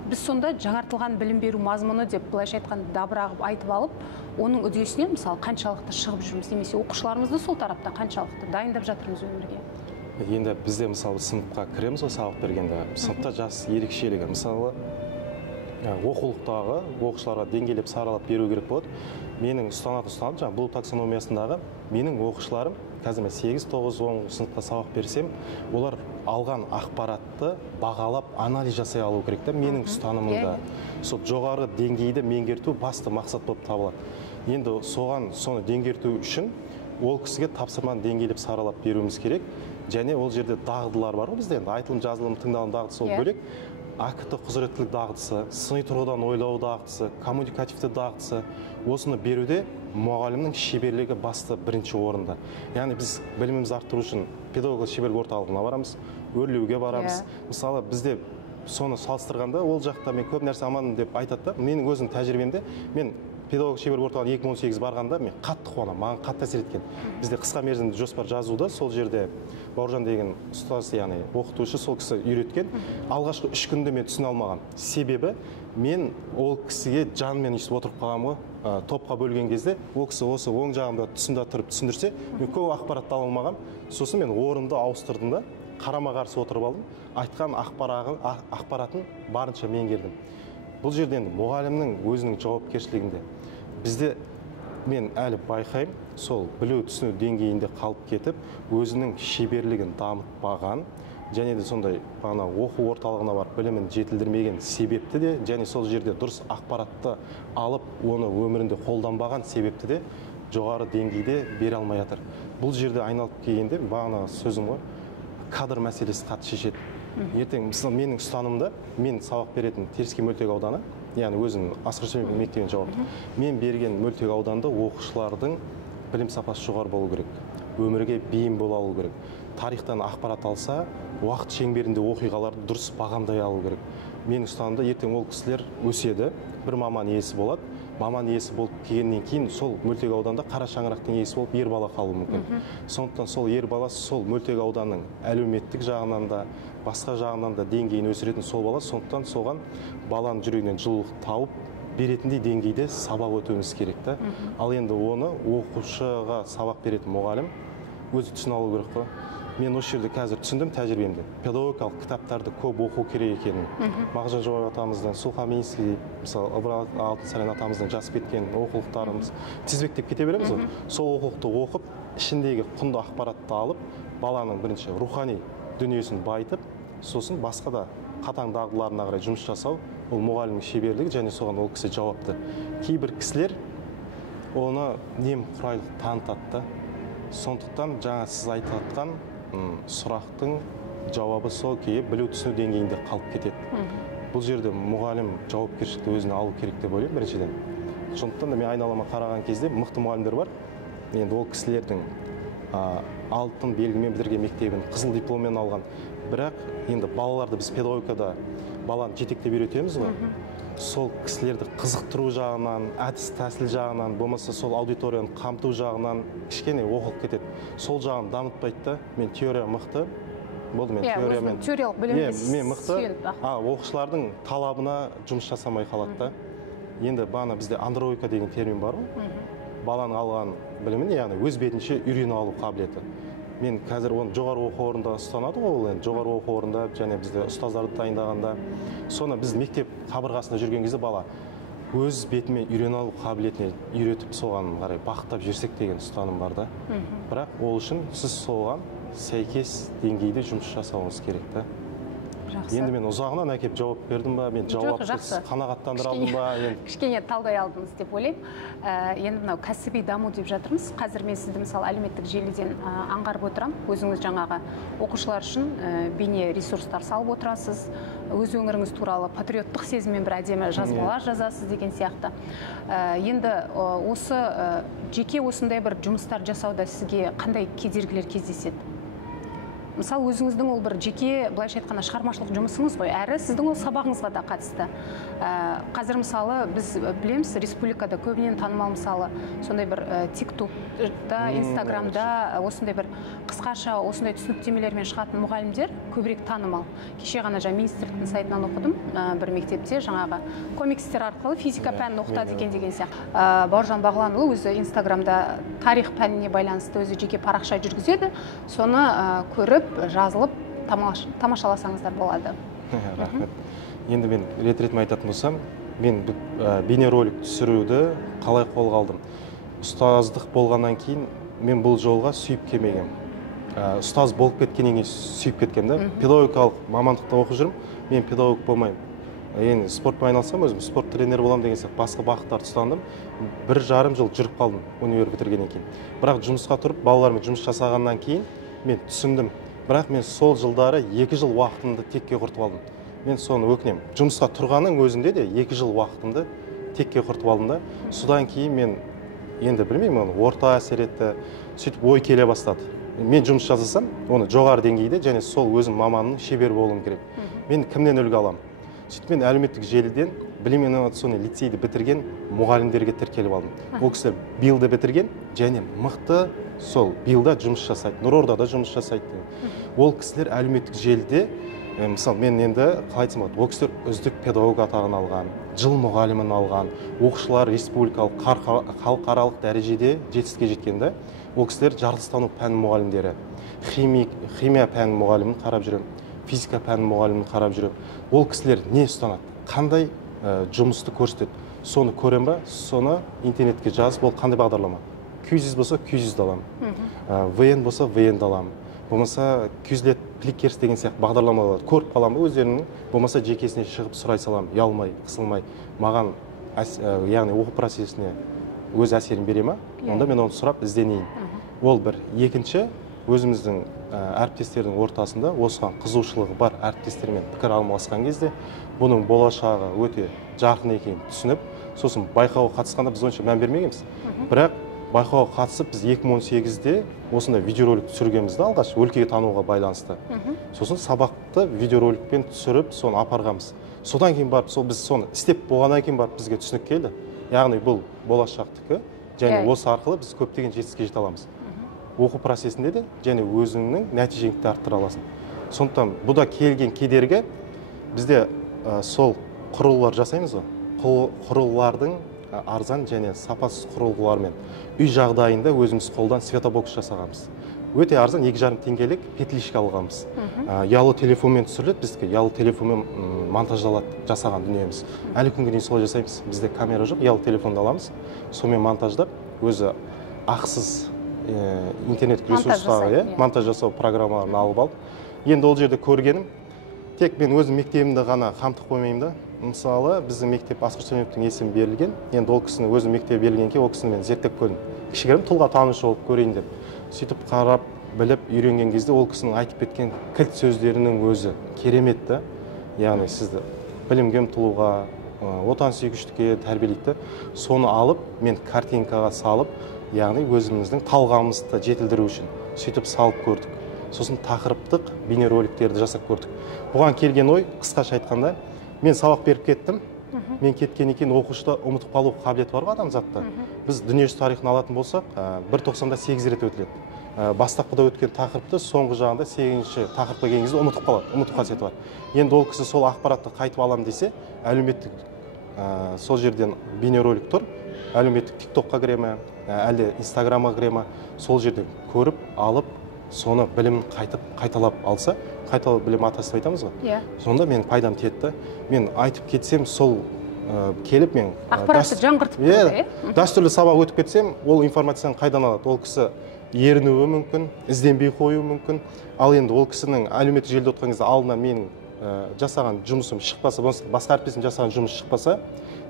Біз сонда жаңартылған білім беру мазмұны деп былайша айтқан дабырағып айтып алып, оның үдесінен мысалы қаншалықты шығып жүрміз, немесе оқушыларымызды сол тарапта қаншалықты дайындап жатырмыз өмірге? Енді бізде мысалы сыныпқа кіреміз ғой сабақ бергенде, сыныпта жас ерекшелігі, мысалы оқулықтағы оқушыларға деңгейлеп саралап беру керек болады. Менің ұстанатын жаңа бұл таксономиясындағы менің оқушыларым қазір мен 8, 9, 10 сыныпта сабақ берсем, олар алған ақпаратты бағалап анализ жасай алу керек та, менің ұстанымымда. Сол жоғары деңгейді меңгерту басты мақсат болып табылады. Енді соны деңгерту үшін ол кісіге тапсырманы деңгейлеп саралап беруіміз керек. Және ол жерде дағдылар бар ғой бізде, айтылым, жазылым, тыңдалым дағдысы ол бөлек. АКТ құзыреттілік дағдысы, сыни тұрғыдан ойлау дағдысы, коммуникативті дағдысы, осыны беруде мұғалімнің шеберлігі басты бірінші орында. Яғни біз білімімізді арттыру үшін педагогикалық шеберлік орталығына барамыз, өрлеуге барамыз. Мысалы бізде соны салыстырғанда ол жақта мен көп нәрсе аман деп айтады да. Менің өзім тәжірибемде мен педагог шеберлік орталығына 2018 барғанда мен қатты қуанамын, маған қатты әсер еткен. Бізде қысқа мерзімді жоспар жазуда, сол жерде Бауыржан деген ұстаз, яғни оқытушы, сол кісі үйреткен. Алғашқы 3 күнде мен түсіне алмаған. Себебі мен ол кісіге жанымен өйстіп отырып қалғанмын ғой, топқа бөлген кезде ол кісі осы оң жағымда тұсында тұрып түсіндірсе, мен көп ақпаратты ала алмағанмын. Сосын мен орынды ауыстырдым да, қарама қарсы отырып алдым, айтқан ақпаратын барынша меңгердім. Бұл жерде енді мұғалімнің өзінің жауапкершілігінде. Бізде мен әлі байқаймын, сол білу түсіну деңгейінде қалып кетіп, өзінің шеберлігін дамытпаған, және де сондай оқу орталығына барып білімін жетілдірмеген себепті де, және сол жерде дұрыс ақпаратты алып, оны өмірінде қолданбаған себепті де жоғары деңгейде бере алмай жатыр. Бұл жерде айналып келгенде, бағана сөзім ғой, кадр мәселесі қатты шешеді. Ертең, мысалы, менің ұстанымда, мен сабақ беретін Теріскей мөлтек ауданы, яғни өзім Асқар Сүлейменов мектебіне жауапты. Мен берген мөлтек ауданда оқушылардың білім сапасы жоғары болу керек, өмірге бейім бола алу керек. Тарихтан ақпарат алса, уақыт шеңберінде оқиғаларды дұрыс бағамдай алу керек. Менің ұстанымда ертең ол кісілер өседі, бір маман иесі болады. Маман иесі болып келгеннен кейін сол мөлтек ауданда қара шаңырақтың иесі болып ер бала қалуы мүмкін. Сондықтан сол ер бала сол мөлтек ауданның әлеуметтік жағынан да, басқа жағынан да деңгейін өсіретін сол бала, сондықтан соған баланың жүрегінен жылулық тауып беретіндей деңгейде сабақ өтуіміз керек та. Ал енді оны оқушыға сабақ беретін мұғалім өзі түсіне алу керек қой. Мен осы жерде қазір түсіндім тәжірибемде. Педагогикалық кітаптарды көп оқу керек екенін. Мағжан Жұмабек атамыздың, Сухомлинский, мысалы, Ыбырай Алтынсарин атамыздың жазып кеткен оқулықтарымыз тізбектеп кете береміз ғой. Сол оқулықты оқып, ішіндегі құнды ақпаратты алып, баланың бірінші рухани дүниесін байытып, сосын басқа да қатаң дағдыларына қарай жұмыс жасау, ол мұғалімнің шеберлігі, және соған ол кісі жауапты. Кейбір кісілер оны немқұрайлық танытады. Сондықтан жаңа сіз айтып жатқан сұрақтың жауабы сол күйі білу түсіну деңгейінде қалып кетеді. Бұл жерде мұғалім жауапкершілікті өзіне алу керек деп ойлаймын біріншіден. Сондықтан да мен айналама қараған кезде мықты мұғалімдер бар. Енді ол кісілердің алтын белгімен бітірген мектебін қызыл дипломмен алған. Бірақ енді балаларды біз педагогикада баланы жетектеп үйретеміз ғой. Сол кісілерді қызықтыру жағынан, әдіс тәсіл жағынан, болмаса сол аудиторияны қамту жағынан кішкене оқылып кетеді. Сол жағын дамытпайды да. Мен теория мықты. Болды, мен теориямен. Теориялық білімді мен мықты. Оқушылардың талабына жұмыс жасамай қалады да. Енді бағана бізде андроика деген термин бар ғой. Баланың алған білімін, яғни өз бетінше үйрене алу қабілеті. Мен қазір оны жоғары оқу орнында ұстанады ғой, ол енді жоғары оқу орнында, және бізде ұстаздарды дайындағанда, соны біз мектеп қабырғасында жүрген кезде бала өз бетімен үйрене алу қабілетіне үйретіп соған қарай бағыттап жүрсек деген ұстаным бар да. Бірақ ол үшін сіз соған сәйкес деңгейде жұмыс жасауыңыз керек та. Енді мен ұзағынан әкеп жауап бердім ба, мен жауапсыз қанағаттандыра алдым ба? Кішкене талдай алдыңыз деп ойлаймын. Енді мынау кәсіби даму деп жатырмыз. Қазір мен сізді мысалы әлеуметтік желіден аңғарып отырамын. Өзіңіз жаңағы оқушылар үшін бейне ресурстар салып отырасыз. Өз өңіріңіз туралы патриоттық сезіммен бір әдемі жазбалар жазасыз деген сияқты. Енді осы жеке осындай бір жұмыстар жасауда сізге қандай кедергілер кездеседі? Мысалы, өзіңіздің ол бір жеке, былайша айтқанда, шығармашылық жұмысыңыз ғой, әрі сіздің ол сабағыңызға да қатысты. Қазір мысалы біз білеміз, республикада көбінен танымал мысалы, сондай бір тиктокта, инстаграмда осындай бір қысқаша осындай түсініктемелермен шығатын мұғалімдер көбірек танымал. Кеше ғана министрліктің сайтынан оқыдым, бір мектепте жаңағы комикстер арқылы физика пәнін оқытады екен деген сияқты. Бауыржан Бағланұлы өзі инстаграмда тарих пәніне байланысты өзі жеке парақша жүргізеді. Соны көріп, жазылып, тамашаласаңыздар болады. Рахмет. Енді мен рет-ретімен айтатын болсам, мен бейнеролик түсіруді қалай қолға алдым. Ұстаздық болғаннан кейін мен бұл жолға сүйіп келмегем. Ұстаз болып кеткеннен кейін сүйіп кеткем да. Педагогикалық мамандықта оқып жүрмін, мен педагог болмаймын. Енді спортпен айналсам, өзім спорт тренері боламын деген сияқты басқа бағыттарды ұстандым. 1,5 жыл жүріп қалдым универ бітіргеннен кейін. Бірақ жұмысқа тұрып, балалармен жұмыс жасағаннан кейін мен түсіндім. Бірақ мен сол жылдары 2 жыл уақытымды текке құртып алдым. Мен соны өкінемін. Жұмысқа тұрғанның өзінде де 2 жыл уақытымды текке құртып алдым да. Содан кейін мен енді білмеймін, орта әсер етті, сөйтіп ой келе бастады. мен жұмыс жасасам, оны жоғары деңгейде және сол өзім маманның шебер болуым керек. Мен кімнен үлгі аламын? Сөйтіп мен әлеуметтік желіден білім инновационный лицейді бітірген мұғалімдерге тіркеліп алдым. Ол кісілер биылда бітірген және мықты сол биылда жұмыс жасайды, Нұрордада жұмыс жасайды. Ол кісілер әлеуметтік желіде, мысалы мен енді қалай айтсам болады, ол кісілер үздік педагог атағын алған, жыл мұғалімін алған, оқушылар республикалық халықаралық дәрежеде жетістікке жеткенде, ол кісілер жаратылыстану пән мұғалімдері, химия пән мұғалімін қарап жүрем, физика пән мұғалімін қарап жүрем. Ол кісілер не ұстанады, қандай жұмысты көрсетеді, соны көрем ба, соны интернетке жазып, ол қандай бағдарлама. QGIS болса QGIS аламын, VN болса VN аламын, болмаса Quizlet, Clickers деген сияқты бағдарламалар көріп қаламын, өздерінің болмаса жекесіне шығып сұрай саламын, ұялмай, қысылмай, маған яғни оқу процесіне өз әсерін бере ма, онда мен оны сұрап ізденейін. Ол бір. Екінші, өзіміздің әріптестердің ортасында осыған қызығушылығы бар әріптестермен пікір алмасқан кезде бұның болашағы өте жарқын екенін түсініп, сосын байқауға қатысқанда біз онша мән бермегенбіз. Бірақ байқауға қатысып біз 2018-де осындай видеоролик түсіргенбізді алғаш өлкеге тануға байланысты. Сосын сабақты видеороликпен түсіріп, соны апарғанбыз. Содан кейін барып, біз соны істеп болғаннан кейін барып бізге түсінік келді. Яғни бұл болашақтікі, және осы арқылы біз көптеген жетістікке жете аламыз. Оқу процесінде де және өзіңнің нәтижеңді арттыра аласың. Сондықтан бұда келген кедергі бізде сол құрылғылар жасаймыз ғой. Құрылғылардың арзан және сапасыз құрылғылармен үй жағдайында өзіміз қолдан светобокс жасағанбыз. Өте арзан 2,5 теңгелік петлишка алғанбыз. Ұялы телефонмен түсіріледі, бізде ұялы телефонмен монтаждалады жасаған дүниеміз. Әлі күнге дейін солай жасаймыз. Бізде камера жоқ, ұялы телефонды аламыз, сонымен монтаждап, өзі ақысыз интернет ресурстағы монтаж жасау программаларын алып алып. Енді ол жерде көргенім, тек мен өзім мектебімді ғана қамтып қоймаймын да. Мысалы, біздің мектеп Асқар Сүлейменовтің есімі берілген. Енді ол кісінің өзі мектебі берілген кейін, ол кісіні мен зерттеп көрдім. Кішігірім тұлға танушы болып көрейін деп. Сөйтіп қарап, біліп, үйренген кезде ол кісінің айтып кеткен кілт сөздерінің өзі керемет та. Яғни сізді білімге ұмтылуға, отансүйгіштікке тәрбиелейді. Соны алып, мен картинкаға салып, яғни өзіміздің талғамымызды жетілдіру үшін сөйтіп салып көрдік. Сосын тақырыптық бейнероликтерді жасап көрдік. Бұған келген ой, қысқаша айтқанда, мен сабақ беріп кеттім. Мен кеткеннен кейін оқушыда ұмытып қалу қабілеті бар ғой адамзатта. Біз дүниежүзі тарихын алатын болсақ, 1.90-да 8 рет өтіледі. Бастапқыда өткен тақырыпты соңғы жағында 8-ші тақырыпқа келген кезде ұмытып қалады, ұмыту қасиеті бар. Енді ол кісі сол ақпаратты қайтып аламын десе, әлеуметтік сол жерден бейнеролик тұр, әлеуметтік TikTokқа кіре ме, әлде Instagramға кіре ме, сол жерден көріп, алып, соны білімін қайталап алса, қайталап білім атасы айтамыз ғой. Сонда менің пайдам тиеді. Мен айтып кетсем, сол келіп мен ақпаратты жаңғыртып көрді. Дәстүрлі сабақ өтіп кетсем, ол информацияны қайдан алады? Ол кісі ерінуі мүмкін, ізденбей қоюы мүмкін. Ал енді ол кісінің әлеуметтік желіде отқан кезде алдына менің жасаған жұмысым шықпаса, басқа әріптесім жасаған жұмыс шықпаса,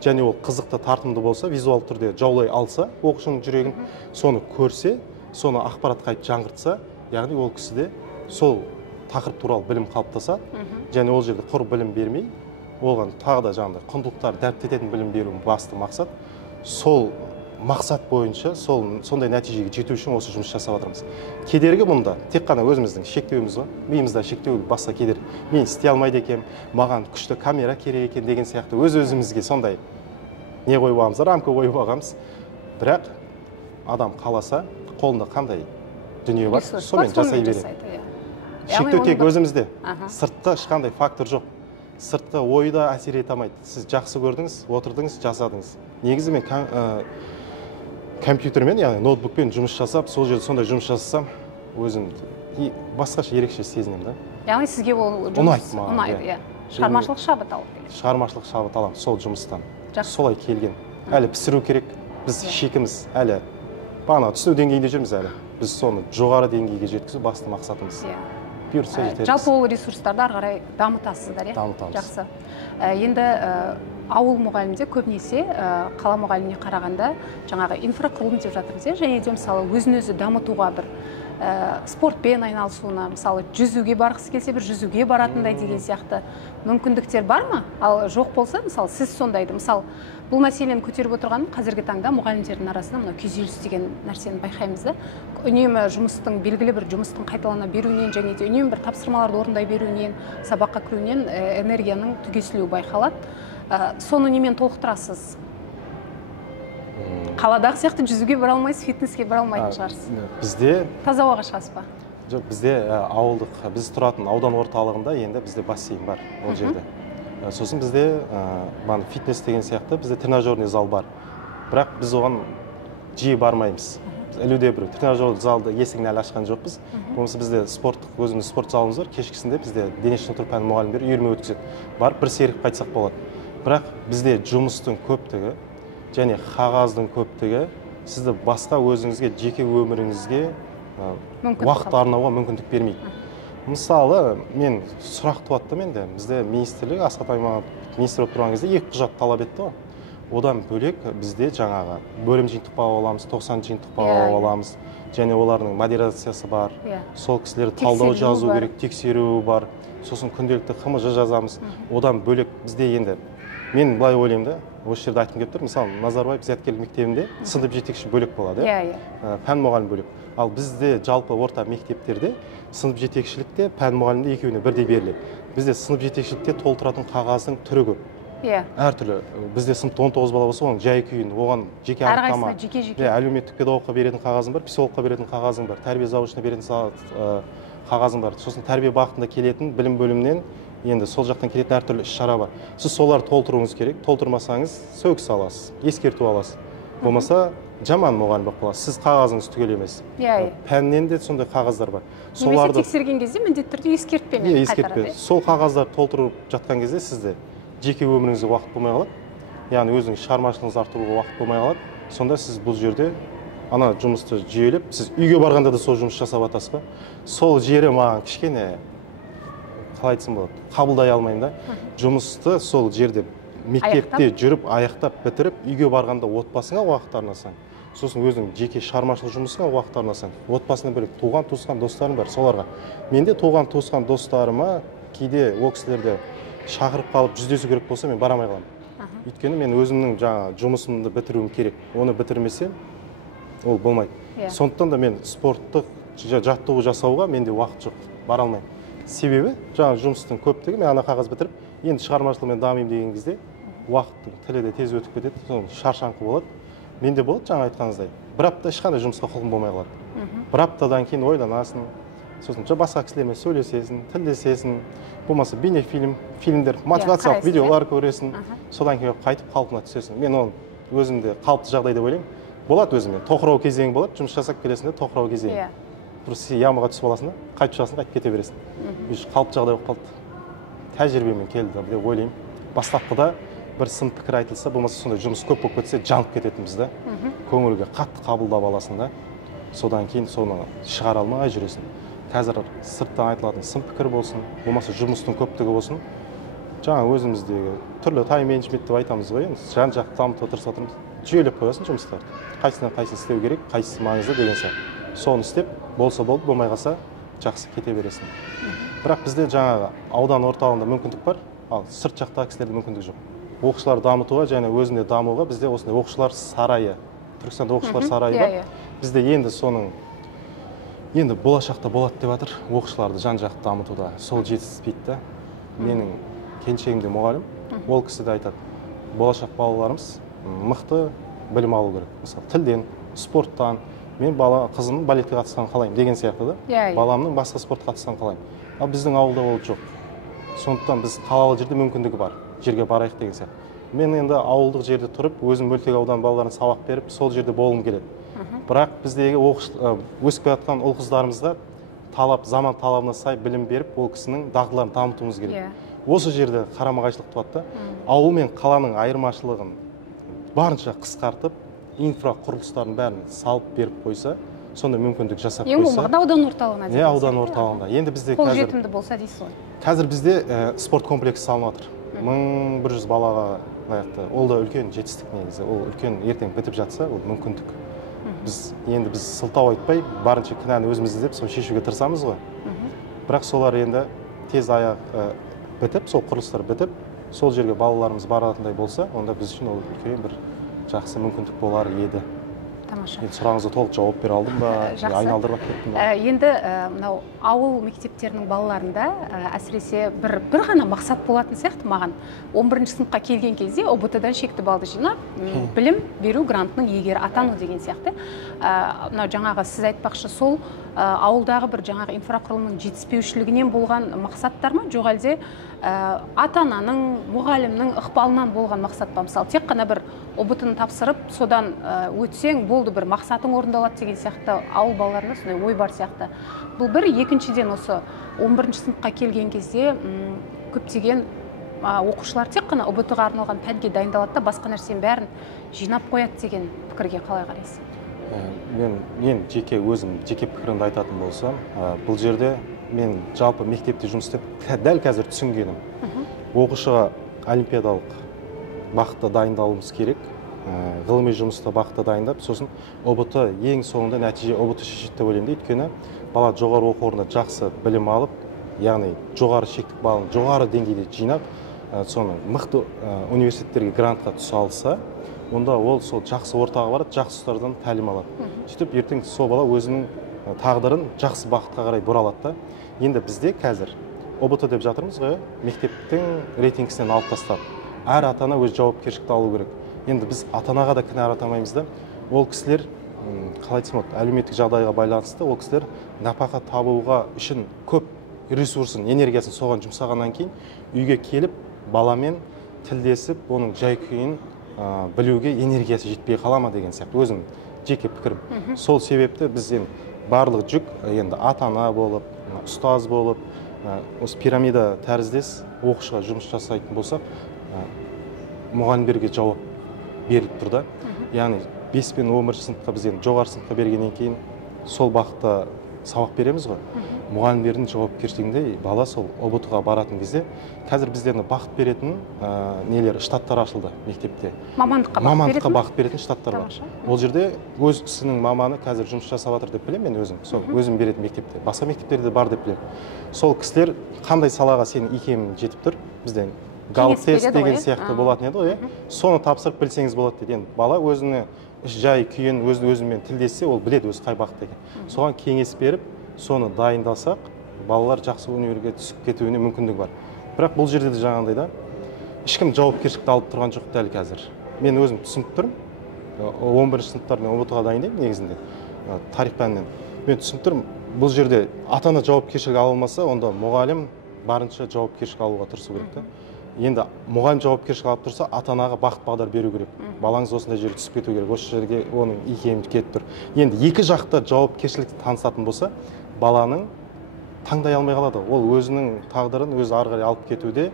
және ол қызықты, тартымды болса, визуал түрде жаулай алса, оқушының жүрегін, соны көрсе, соны ақпарат қайтып жаңғыртса, яғни ол кісіде сол тақырып туралы білім қалыптаса, және ол жерде құр білім бермей, оған тағы да жаңағыдай құндылықтар дәріптететін білім беру басты мақсат. Сол мақсат бойынша сондай нәтижеге жету үшін осы жұмыс жасап жатырмыз. Кедергі мұнда тек қана өзіміздің шектеуіміз ғой. Миымызда шектеу басқа кедергі. Мен істей алмайды екенмін, маған күшті камера керек екен деген сияқты өз-өзімізге сондай не қойып алғанбыз, рамка қойып алғанбыз. Бірақ адам қаласа, қолында қандай дүние бар, сонымен жасай береді. Шектеу тек өзімізде. Сыртқы ешқандай фактор жоқ. Сыртқы ойда әсер ете алмайды. Сіз жақсы көрдіңіз, отырдыңыз, жасадыңыз. Негізі мен компьютермен, яғни ноутбукпен жұмыс жасап, сол жерде сондай жұмыс жасасам, өзім басқаша ерекше сезінемін да. Яғни сізге ол жұмыс ұнайды, шығармашылық шабыт алып келеді. Шығармашылық шабыт аламын сол жұмыстан. Солай келген. Әлі пісіру керек. Біз шикіміз әлі бағана түсіну деңгейінде жүрміз әлі. Біз соны жоғары деңгейге жеткізу басты мақсатымыз. Бұйыртса жетерміз. Жалпы ол ресурстарды ары қарай дамытасыздар, дамытамыз. Жақсы. Енді ауыл мұғалімде көбінесе қала мұғаліміне қарағанда жаңағы инфрақұрылым деп жатырмыз, және де мысалы өзін-өзі дамытуға бір спортпен айналысуына, мысалы жүзуге барғысы келсе бір жүзуге баратындай деген сияқты мүмкіндіктер бар ма? Ал жоқ болса, мысалы сіз сондайды, мысалы бұл мәселені көтеріп отырғаным қазіргі таңда мұғалімдердің арасында мына күйзеліс деген нәрсені байқаймыз да. Үнемі жұмыстың белгілі бір жұмыстың қайталана беруінен және де үнемі бір тапсырмаларды орындай беруінен, сабаққа кіруінен энергияның түгесілуі байқалады. Соны немен толықтырасыз? Қаладағы сияқты жүзуге бара алмайсыз, фитнеске бара алмайтын шығарсыз. Бізде таза ауаға шығасыз ба? Жоқ, бізде ауылдық, біз тұратын аудан орталығында енді бізде бассейн бар ол жерде. Сосын бізде фитнес деген сияқты бізде тренажерный зал бар. Бірақ біз оған жиі бармаймыз. Ілуде бір тренажер залды есігін әлі ашқан жоқпыз. Болмаса бізде спорттық өзіміз спорт залымыз бар. Кешкісінде бізде дене шынықтыру пәні мұғалімдері үйірме өткізеді. Барып бір серік қайтсақ болады. Бірақ бізде жұмыстың көптігі және қағаздың көптігі сізді басқа өзіңізге, жеке өміріңізге уақыт арнауға мүмкіндік бермейді. Мысалы, мен сұрақ туатты менде. Бізде министрлік, Асхат Аймағамбетов министр болып тұрған кезде 2 құжат талап етті ғой. Одан бөлек бізде жаңағы бөлім жиынтық баға аламыз, 90 жиынтық баға аламыз. Және олардың модерациясы бар. Сол кісілерді талдау жазу керек, тексеру бар. Сосын күнделікті ХМЖ жазамыз. Одан бөлек бізде енді мен былай ойлаймын да, осы жерде айтқым келіп тұр. Мысалы, Назарбаев зияткерлік мектебінде сынып жетекші бөлек болады, пән мұғалім бөлек. Ал бізде жалпы орта мектептерде сынып жетекшілікте, пән мұғалімде екеуіне бірдей беріледі. Бізде сынып жетекшілікте толтыратын қағаздың түрі көп. Әртүрлі. Бізде сыныпта 19 бала болса, оның жай күйін, оған жеке анықтама, әлеуметтік педагогқа беретін қағазың бар, психологқа беретін қағазың бар, тәрбие завучына беретін қағазың бар. Сосын тәрбие бағытында келетін білім бөлімінен енді сол жақтан келетін әртүрлі іс-шара бар. Сіз соларды толтыруыңыз керек. Толтырмасаңыз сөгіс аласыз, ескерту аласыз. Болмаса жаман мұғалім болып қаласыз. Сіз қағазыңыз түгел емес. Пәннен де сондай қағаздар бар. Немесе тексерген кезде міндетті түрде ескертпемен қайтарады. Сол қағаздарды толтырып жатқан кезде сізде жеке өміріңізге уақыт болмай қалады. Яғни өзіңіз шығармашылығыңызды арттыруға уақыт болмай қалады. Сонда сіз бұл жерде ана жұмысты жүйелеп, сіз үйге барғанда да сол жұмыс жасап жатасыз ба? Сол жері маған кішкене қалай айтсам болады, қабылдай алмаймын да. Жұмысты сол жерде мектепте жүріп, аяқтап бітіріп, үйге барғанда отбасыңа уақыт арнасаң, сосын өзің жеке шығармашылық жұмысыңа уақыт арнасаң, отбасына бөлек туған туысқан достарым бар, соларға. Менде туған туысқан достарыма кейде ол кісілерді шақырып қалып жүздесу керек болса, мен барамай қаламын. Өйткені мен өзімнің жаңа жұмысымды бітіруім керек. Оны бітірмесем, ол болмайды. Сондықтан да мен спорттық жаттығу жасауға менде уақыт жоқ, бара алмаймын. Себебі жаңа жұмыстың көптігі, мен ана қағаз бітіріп, енді шығармашылығымен дамимын деген кезде уақыттың тілі де тез өтіп кетеді, соның шаршаңқы болады. Менде болады жаңа айтқаныңыздай. Бір апта ешқандай жұмысқа құлқым болмай қалады. Бір аптадан кейін ойланасың, сосын басқа кісілермен сөйлесесің, тілдесесің, болмаса фильмдер, мотивациялық видеолар көресің, содан кейін қайтып қалпына түсесің. Мен оны өзімде қалыпты жағдай деп ойлаймын. Болады өзіме. Тоқырау кезеңі болады, жұмыс жасап келесің де тоқырау кезеңі. Просто ямаға түсіп аласың да, қайтып шығасың, қайтып кете бересің. Қалыпты жағдай болып қалды. Тәжірибемен келді деп ойлаймын. Бастапқыда бір сын пікір айтылса, болмаса сондай жұмыс көп болып кетсе, жанып кететінбіз да. Көңілге қатты қабылдап аласың да. Содан кейін соны шығара алмай жүресің. Қазір сырттан айтылатын сын пікір болсын, болмаса жұмыстың көптігі болсын. Жаңа өзіміздегі түрлі тайм-менеджмент деп айтамыз ғой, жан-жақты дамытуға тырысып отырмыз. Жүйелеп қоясың жұмыстарды. Қайсынан қайсысын істеу керек, қайсысы маңызды деген сияқты. Соны істеп, болса болды, болмай қалса жақсы кете бересің. Бірақ бізде жаңағы аудан орталығында мүмкіндік бар, ал сырт жақтағы кісілерде мүмкіндік жоқ. Оқушыларды дамытуға және өзінде дамуға бізде осындай оқушылар сарайы, Түркістанда оқушылар сарайы бар. Бізде енді соның енді болашақта болады деп жатыр, оқушыларды жан-жақты дамытуда. Сол жетіспейді. Менің келіншегім де мұғалім, ол кісі де айтады, болашақ балаларымыз мықты білім алу керек. Мысалы, тілден, спорттан, мен қызымның балетке қатысқан қалаймын деген сияқты да. Баламның басқа спортқа қатысқан қалаймын. Ал біздің ауылда ол жоқ. Сондықтан біз қалалы жерде мүмкіндігі бар, жерге барайық деген сияқты. Мен енді ауылдық жерде тұрып, өзім мөлтек аудан балаларына сабақ беріп, сол жерде болғым келеді. Бірақ біздегі өсіп жатқан ұл қыздарымызға заман талабына сай білім беріп, ол кісінің дағдыларын дамытуымыз керек. Осы жерде қарама-қайшылық туады. Ауыл мен қаланың айырмашылығын барынша қысқартып, инфрақұрылыстардың бәрін салып беріп қойса, сонда мүмкіндік жасап қойса. Ең болмағанда аудан орталығына дейсіз. Аудан орталығында. Енді бізде қолжетімді болса дейсіз ғой. Қазір бізде спорт комплексі салынып жатыр. 1100 балаға лайықты. Ол да үлкен жетістік негізі. Ол үлкен ертең бітіп жатса, ол мүмкіндік. енді біз сылтау айтпай барынша кінәні өзіміз іздеп сол шешуге тырысамыз ғой. Бірақ солар енді тез аяқ бітіп, сол құрылыстар бітіп, сол жерге балаларымыз баратындай болса, онда біз үшін ол үлкен бір жақсы мүмкіндік болар еді. Тамаша. Енді сұрағыңызға толық жауап бере алдым ба, айналдырып кеттім ба? Енді мынау ауыл мектептерінің балаларында әсіресе бір ғана мақсат болатын сияқты маған. 11-ші сыныпқа келген кезде ОБТ-дан шекті балды жинап, білім беру грантының иегері атану деген сияқты. Мынау жаңағы сіз айтпақшы, сол ауылдағы бір жаңағы инфрақұрылымның жетіспеушілігінен болған мақсаттар ма, жоқ әлде ата-ананың, мұғалімнің ықпалынан болған мақсат па? Мысалы, тек қана бір ОБТ-ны тапсырып, содан өтсең, болды, бір мақсатың орындалады деген сияқты ауыл балаларында сондай ой бар сияқты. Бұл бір. Екіншіден, осы 11-ші сыныпқа келген кезде көптеген оқушылар тек қана ОБТ-ға арналған пәнге дайындалады да, басқа нәрсенің бәрін жинап қояды деген пікірге қалай қарайсыз? Мен жеке пікірімді айтатын болсам, бұл жерде мен жалпы мектепте жұмыс істеп, дәл қазір түсінгенім. Оқушыға олимпиадалық бақытта дайындалуымыз керек, ғылыми жұмыста бақытта дайындап, сосын ОБТ ең соңында нәтиже ОБТ шешеді деп ойлаймын. Өйткені бала жоғары оқу орнында жақсы білім алып, яғни жоғары шектік балын жоғары деңгейде жинап, соны мықты университеттерге грантқа түсе алса, онда ол сол жақсы ортаға барады, жақсы ұстаздардан тәлім алады. Сөйтіп ертең сол бала өзінің тағдырын жақсы бақытқа қарай бұралады. Енді бізде қазір ОБТ деп жатырмыз ғой, мектептің рейтингісінен алып тастап, әр ата-ана өз жауапкершілікті алу керек. Енді біз ата-анаға да кінә аратамаймыз да. Ол кісілер, қалай айтсам, әлеуметтік жағдайға байланысты, ол кісілер нәпақа табуға үшін көп ресурсын, энергиясын соған жұмсағаннан кейін үйге келіп, баламен тілдесіп, оның жай-күйін білуге энергиясы жетпей қалама деген сияқты өзім жеке пікірім. Сол себепті біз барлық жүк енді ата-ана болып, ұстаз болып, осы пирамида тәріздес оқушыға жұмыс жасайтын болсақ, мұғалімдерге жауап беріліп тұр да. Яғни 5 пен 11-ші сыныпқа біз жоғары сыныпқа бергеннен кейін сол бағытта сабақ береміз ғой. Мұғалімдердің жауапкершілігінде бала сол ОБТ-ға баратын кезде, қазір біздеріне бағыт беретін штаттар ашылды мектепте. Мамандыққа бағыт беретін штаттар бар. Ол жерде өз ісінің маманы қазір жұмыс жасап жатыр деп білемін мен өзім. Сол өзім беретін мектепте. Басқа мектептерде бар деп білемін. Сол кісілер қандай салаға сенің икемің жетіп тұр? Бізден гал тест деген сияқты болатын еді ғой. Соны тапсырып білсеңіз болады дейді. Енді бала өзіне жай күйін өзімен тілдессе, ол біледі өз қай бағытта екенін. Соған кеңес беріп, соны дайындасақ, балалар жақсы универге түсіп кетуіне мүмкіндік бар. Бірақ бұл жерде де жаңағындай да, ешкім жауапкершілікті алып тұрған жоқ дәл қазір. Мен өзім түсініп тұрмын, 11-ші сыныптардан ОБТ-ға дайындаймын негізінде, тарих пәнінен. Мен түсініп тұрмын, бұл жерде ата-ана жауапкершілік ала алмаса, онда мұғалім барынша жауапкершілік алуға тырысу керек та. Енді мұғалім жауапкершілік алып тұрса, ата-анаға бағыт-бағдар беру керек. Балаңыз осындай жерге түсіп кету керек, осы жерге оның икемі кетіп тұр. Енді екі жақта жауапкершілікті танысатын болса, баланың таңдай алмай қалады. Ол өзінің тағдырын өзі ары қарай алып кетуде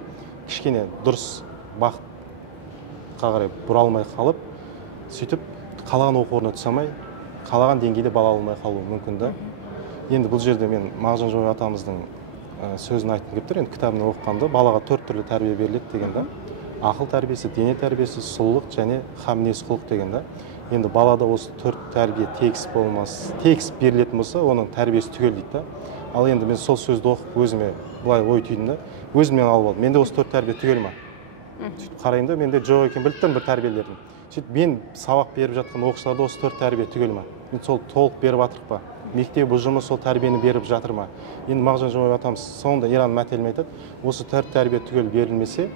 кішкене дұрыс бағытқа қарай бұра алмай қалып, сөйтіп қалаған оқу орнына түсе алмай, қалаған деңгейде бала алмай қалуы мүмкін да. Енді бұл жерде мен Мағжан Жұмабек атамыздың сөзін айтқым келіп тұр. Енді кітабын оқығанда балаға 4 түрлі тәрбие беріледі деген да. Ақыл тәрбиесі, дене тәрбиесі, сұлулық және мінез құлық деген да. Енді балада осы 4 тәрбие тегіс берілетін болса, оның тәрбиесі түгел дейді да. Ал енді мен сол сөзді оқып өзіме былай ой түйдім да, өзіммен алып алдым. Менде осы 4 тәрбие түгел ма? Сөйтіп қараймын да, менде жоқ екен біліп тұрмын бір тәрбиелердің. Сөйтіп мен сабақ беріп жатқан оқушыларда осы 4 тәрбие түгел ма? Мен сол толық беріп жатырмын ба? Мектеп ұжымы сол тәрбиені беріп жатыр ма? Енді Мағжан Жұмабек атамыз соңында Иран мәтелін айтады, осы 4 тәрбие түгел берілмесе,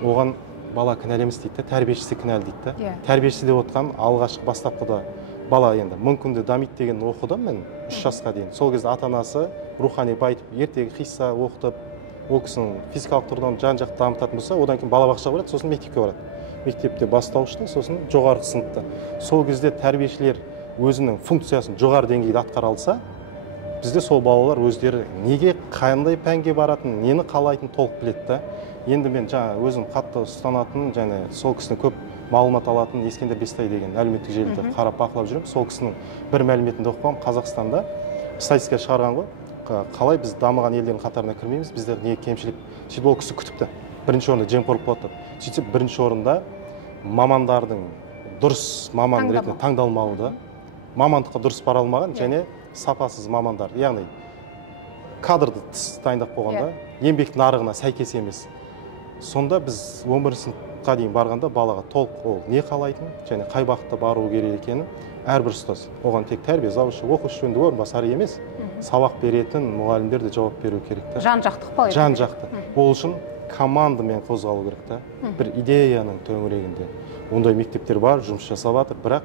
оған бала кінәлі емес дейді, тәрбиешісі кінәлі дейді. Тәрбиешісі деп отқан алғашқы бастапқыда бала енді мүмкінді дамиды деген оқыдым мен 3 жасқа дейін. Сол кезде ата-анасы рухани байытып, ертегі қисса оқытып, ол кісінің физикалық тұрғыдан жан-жақты дамытатын болса, одан кейін балабақшаға барады, сосын мектепке барады. Мектепте бастауышта, сосын жоғарғы сыныпта. Сол кезде тәрбиешілер өзінің функциясын жоғары деңгейде атқара алса, бізде сол балалар өздері неге, қандай пәнге баратын, нені қалайтын толық біледі да. Енді мен жаңа өзім қатты ұстанатын, және сол кісінің көп мағлұмат алатын Ескендер Бестай деген әлеуметтік желіде қарап бақылап жүремін. Сол кісінің бір мәліметінде оқығам, Қазақстанда статистика шығарған ғой, қалай біз дамыған елдердің қатарына кірмейміз, біздер не кемшілік. Сөйтіп ол кісі күтіпті. Бірінші орында жемқорлық болады. Сөйтіп бірінші орында мамандардың дұрыс маман ретінде таңдалмауы да. мамандыққа дұрыс бара алмаған және сапасыз мамандар, яғни кадрды тыс дайындап қойғанда еңбек нарығына сәйкес емес. Сонда біз 11 сыныпқа дейін барғанда балаға толық ол не қалайтын және қай бағытта бару керек екенін әрбір ұстаз, оған тек тәрбие завушы, оқушы жөніндегі орынбасары емес, сабақ беретін мұғалімдер де жауап беру керек та. Жан-жақты ықпал ету керек. Жан-жақты. Ол үшін командамен қозғалу керек та. Бір идеяның төңірегінде. Ондай мектептер бар, жұмыс жасап жатыр, бірақ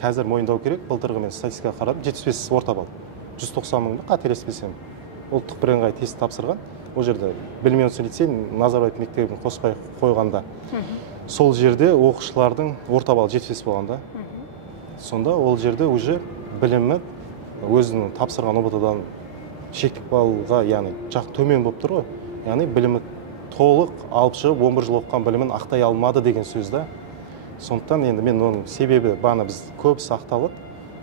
қазір мойындау керек, былтырғы мен статистикаға қарадым, 75 орта балл. 190 мыңды қателеспесем, ұлттық бірыңғай тест тапсырған. Ол жерде білім мен лицей Назарбаев мектебін қоспай қойғанда. Сол жерде оқушылардың орта балл 75 болғанда. Сонда ол жерде уже білімі өзінің тапсырған ұбт-дан шектік баллға, яғни жақ төмен болып тұр ғой. Яғни білімі толық алып шығып 11 жыл оқыған білімін ақтай алмады деген сөз да. Сондықтан енді мен оның себебі баны біз көп сақталып,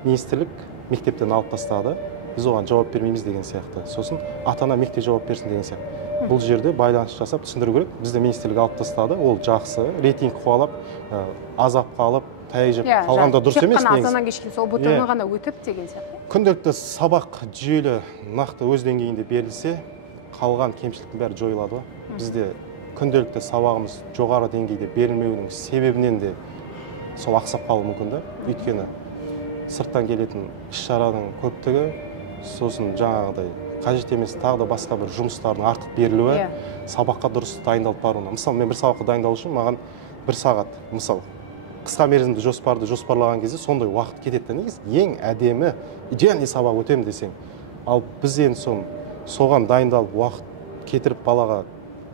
министрлік мектептен алып тастады. Біз оған жауап бермейміз деген сияқты. Сосын ата-ана мектеп жауап берсін деген сияқты. Бұл жерде байланыс жасап түсіндіру керек. Бізді министрлік алып тастады. Ол жақсы, рейтинг қуалап, азап қалып, таяқ жеп қалғанда дұрыс емес. Тек қана азаннан кешкен сол ұбт-ны ғана өтіп деген сияқты. Күнделікті сабақ жүйелі нақты өз деңгейінде берілсе, қалған кемшіліктің бәрі жойылады. Бізде күнделікті сабағымыз жоғары деңгейде берілмеуінің себебінен де сол ақсап қалуы мүмкін да. Өйткені сырттан келетін іс-шараның көптігі, сосын жаңағыдай қажет емес тағы да басқа бір жұмыстардың артық берілуі, сабаққа дұрыс дайындалып баруына. Мысалы, мен бір сабаққа дайындалу үшін маған 1 сағат, мысалы, қысқа мерзімді жоспарды жоспарлаған кезде сондай уақыт кетеді. Негізі ең әдемі, идеальный сабақ өтемін десең. Ал біз енді соған дайындалып уақыт кетіріп балаға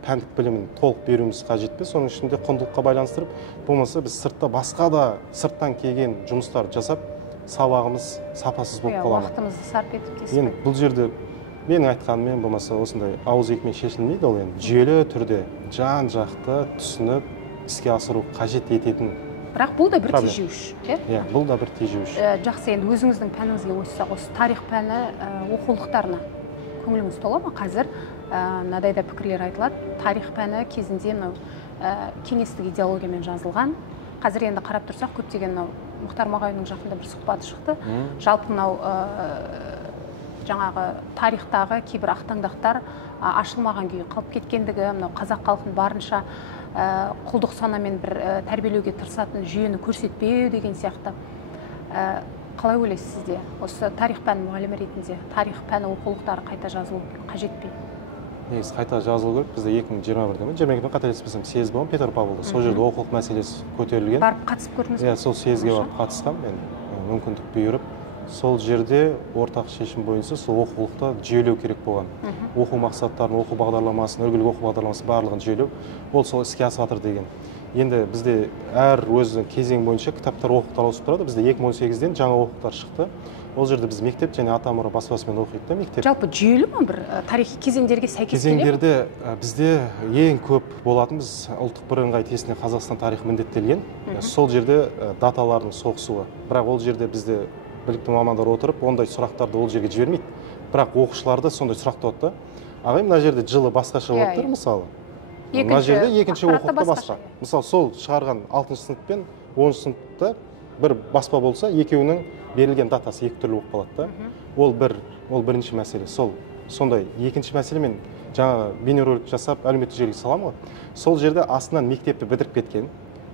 пәндік білімін толық беруіміз қажет пе? Соның ішінде құндылыққа байланыстырып, болмаса біз сыртта басқа да сырттан келген жұмыстар жасап, сабағымыз сапасыз болып қалады. Уақытымызды сарп етіп дейсіз. Енді бұл жерде менің айтқаныммен болмаса осындай ауыз екімен шешілмейді, ол енді жүйелі түрде жан-жақты түсініп іске асыру қажет ететін. Бірақ бұл да бір тежеуіш, иә? Бұл да бір тежеуіш. Жақсы, енді өзіңіздің пәніңізге ойыссақ, осы тарих пәні оқулықтарына көңіліңіз тола ма? Қазір мынадай да пікірлер айтылады. Тарих пәні кезінде кеңестік идеологиямен жазылған. Қазір енді қарап тұрсақ, көптеген Мұхтар Мағауиннің жақында бір сұхбаты шықты. Жалпы жаңағы тарихтағы кейбір ақтаңдақтар ашылмаған күйі қалып кеткендігі, қазақ халқын барынша құлдық санамен бір тәрбиелеуге тырысатын жүйені көрсетпеу деген сияқты. Қалай ойлайсыз сізде? Осы тарих пәні мұғалімі ретінде тарих пәні оқулықтары қайта жазылу қажет пе? Негізі қайта жазылу керек. Бізде 2021-де 22-де қателеспесем съезд болған Петропавлда. Сол жерде оқулық мәселесі көтерілген. Барып қатысып көрдіңіз бе? Иә, сол съезге барып қатысқам, мен мүмкіндік бұйырып. Сол жерде ортақ шешім бойынша сол оқулықта жүйелеу керек болған. Оқу мақсаттарын, оқу бағдарламасын, үлгілік оқу бағдарламасын барлығын жүйелеу, ол сол іске асып жатыр деген. Енді бізде әр өзі кезең бойынша кітаптар, оқулықтар ауысып тұрады. Бізде 2018-ден жаңа оқулықтар шықты. Ол жерде біз мектеп және ата-мұра баспасымен оқиды да мектеп. Жалпы жүйелі ме бір тарихи кезеңдерге сәйкес келеді? Кезеңдерде бізде ең көп болатын, біз ұлттық бірыңғай тестіне Қазақстан тарихы міндеттелген. Сол жерде даталардың соғысуы. Бірақ ол жерде бізде білікті мамандар отырып, ондай сұрақтарды ол жерге жібермейді. Бірақ оқушыларды сондай сұрақ туады. Ағай, мына жерде жылы басқаша болып тұр, мысалы. Мына жерде екінші оқулықта басқа. Мысалы, сол шығарған 6-шы сынып пен 10-шы сыныпта бір баспа болса, екеуінің берілген датасы екі түрлі болып қалады да. Ол бірінші мәселе. Сондай екінші мәселе, мен жаңа бейнеролик жасап әлеуметтік желіге саламын ғой. Сол жерде астынан мектепті бітіріп кеткен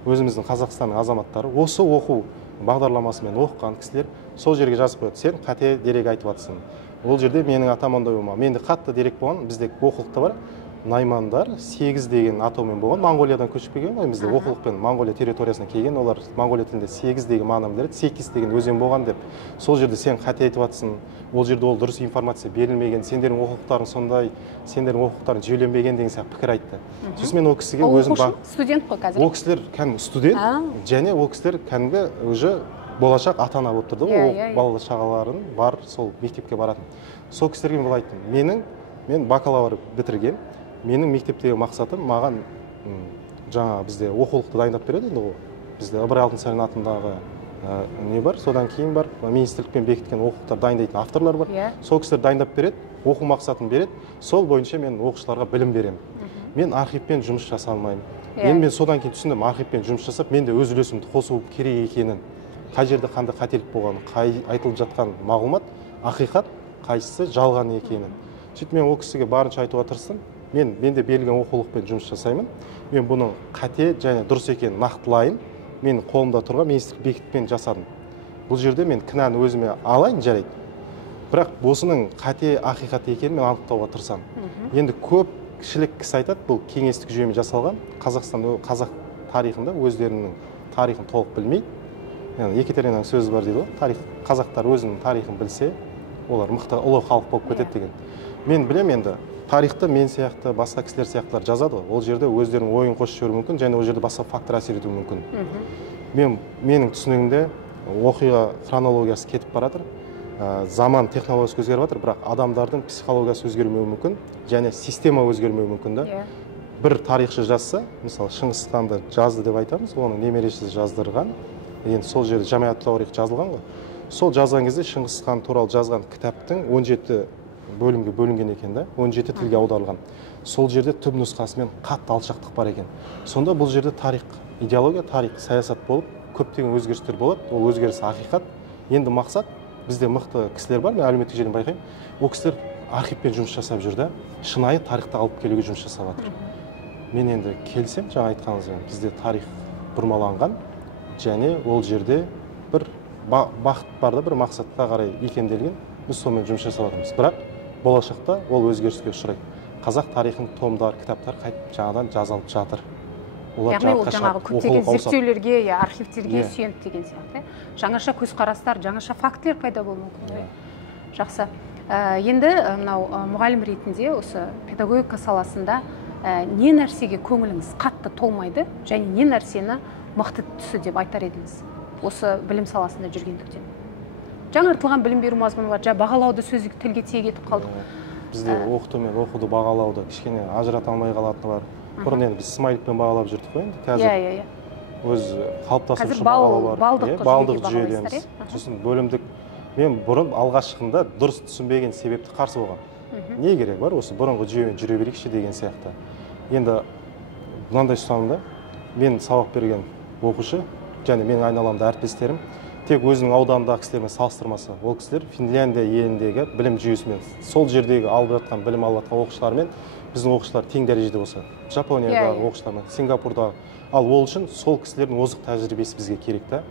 өзіміздің Қазақстанның азаматтары, осы оқу бағдарламасымен оқыған кісілер сол жерге жазып қояды: сен қате дерек айтып жатсың. Ол жерде менің атам ондай болма. Менде қатты дерек болған, бізде оқулықта бар. Наймандар 8 деген атаумен болған, Монғолиядан көшіп келген ғой, бізде оқулықпен Монғолия территориясына келген, олар Монғолия тілінде 8 деген мағына білдіреді, 8 деген өзен болған деп. Сол жерде сен қате айтып жатсың, ол жерде ол дұрыс информация берілмеген, сендердің оқулықтарың сондай, сендердің оқулықтарың жүйеленбеген деген сияқты пікір айтты. Сосын мен ол кісіге өзім студент қой қазір. Ол кісілер кәдімгі студент, және ол кісілер кәдімгі уже болашақ ата-ана болып тұрды ғой, бала шағаларын бар, сол мектепке баратын. Сол кісілерге мен айттым: мен бакалавр бітірген, менің мектептегі мақсатым, маған жаңа бізде оқулықты дайындап береді енді ғой. Бізде Ыбырай Алтынсарин атындағы не бар, содан кейін бар, министрлікпен бекіткен оқулықтар дайындайтын авторлар бар. Сол кісілер дайындап береді, оқу мақсатын береді, сол бойынша мен оқушыларға білім беремін. Мен архивпен жұмыс жаса алмаймын. Мен содан кейін түсіндім, архивпен жұмыс жасап, мен де өз үлесімді қосу керек екенін. қай жерде қандай қателік болғанын, қай айтылып жатқан мағлұмат ақиқат, қайсысы жалған екенін. Сөйтіп мен ол кісіге барынша айтуға тырыстым. Менде берілген оқулықпен жұмыс жасаймын. Мен бұның қате және дұрыс екенін нақтылайын. Мен қолымда тұрған министрлік бекітпен жасадым. Бұл жерде мен кінәні өзіме алайын, жарайды. Бірақ осының қате ақиқат екенін мен анықтауға тырысамын. Енді көпшілік кісі айтады, бұл кеңестік жүйемен жасалған. Қазақ тарихында өздерінің тарихын толық білмейді. Екатеринаның сөзі бар дейді ғой, қазақтар өзінің тарихын білсе, олар мықты ұлы халық болып кетеді деген. Мен білем, енді тарихты мен сияқты, басқа кісілер сияқтылар жазады ғой. Ол жерде өздерінің ойын қосып жіберуі мүмкін, және ол жерде басқа фактор әсер етуі мүмкін. Менің түсінігімде оқиға хронологиясы кетіп баратыр. Заман технологиясы өзгеріп жатыр, бірақ адамдардың психологиясы өзгермеуі мүмкін, және система өзгермеуі мүмкін да. Бір тарихшы жазса, мысалы Шыңғыс ханды жазды деп айтамыз, оның немересі жаздырған. Енді сол жерде Жамиғат Тауарих жазылған ғой. Сол жазған кезде Шыңғыс хан туралы жазған кітаптың 17 бөлімге бөлінген екен да, 17 тілге аударылған. Сол жерде түп нұсқасымен қатты алшақтық бар екен. Сонда бұл жерде тарих, идеология, тарих, саясат болып, көптеген өзгерістер болады. Ол өзгеріс ақиқат. Енді мақсат, бізде мықты кісілер бар, мен әлеуметтік желіден байқаймын. Ол кісілер архивпен жұмыс жасап жүрді, шынайы тарихты алып келуге жұмыс жасап жатыр. Мен енді келсем, жаңа айтқаныңызбен, бізде тарих бұрмаланған, және ол жерде бір бақыт бар да, бір мақсатқа қарай икемделген, біз сонымен жұмыс жасап жатырмыз. Бірақ болашақта ол өзгеріске ұшырайды. Қазақ тарихының томдар, кітаптар қайтып жаңадан жазылып жатыр. Яғни ол жаңағы көптеген зерттеулерге, архивтерге сүйеніп деген сияқты. Жаңаша көзқарастар, жаңаша фактілер пайда болуы мүмкін. Жақсы. Енді мынау мұғалім ретінде осы педагогика саласында не нәрсеге көңіліңіз қатты толмайды, және не нәрсені мықты түсі деп айтар едіңіз осы білім саласында жүргендіктен? Жаңартылған білім беру мазмұны бар, бағалауды сөздік тілге тиек етіп қалдық. Бізде оқыту мен оқуды бағалауды кішкене ажырата алмай қалатыны бар. Бұрын енді біз смайликпен бағалап жүрдік қой, енді қазір өз қалыптасушы бағалау бар. Балдық жүйедеміз. Сосын бөлімдік. Мен бұрын алғашқында дұрыс түсінбеген себепті қарсы болған. Не керек бар осы бұрынғы жүйемен жүре берейікші деген сияқты. Енді мынандай ұстанымда, мен сабақ берген оқушы және менің айналамда әріптестерім тек өзінің ауданындағы кісілермен салыстырмаса, ол кісілер Финляндия еліндегі білім жүйесімен, сол жердегі алып жатқан білім алып жатқан оқушылармен біздің оқушылар тең дәрежеде болса, Жапониядағы оқушылармен, Сингапурдағы, ал ол үшін сол кісілердің озық тәжірибесі бізге керек та.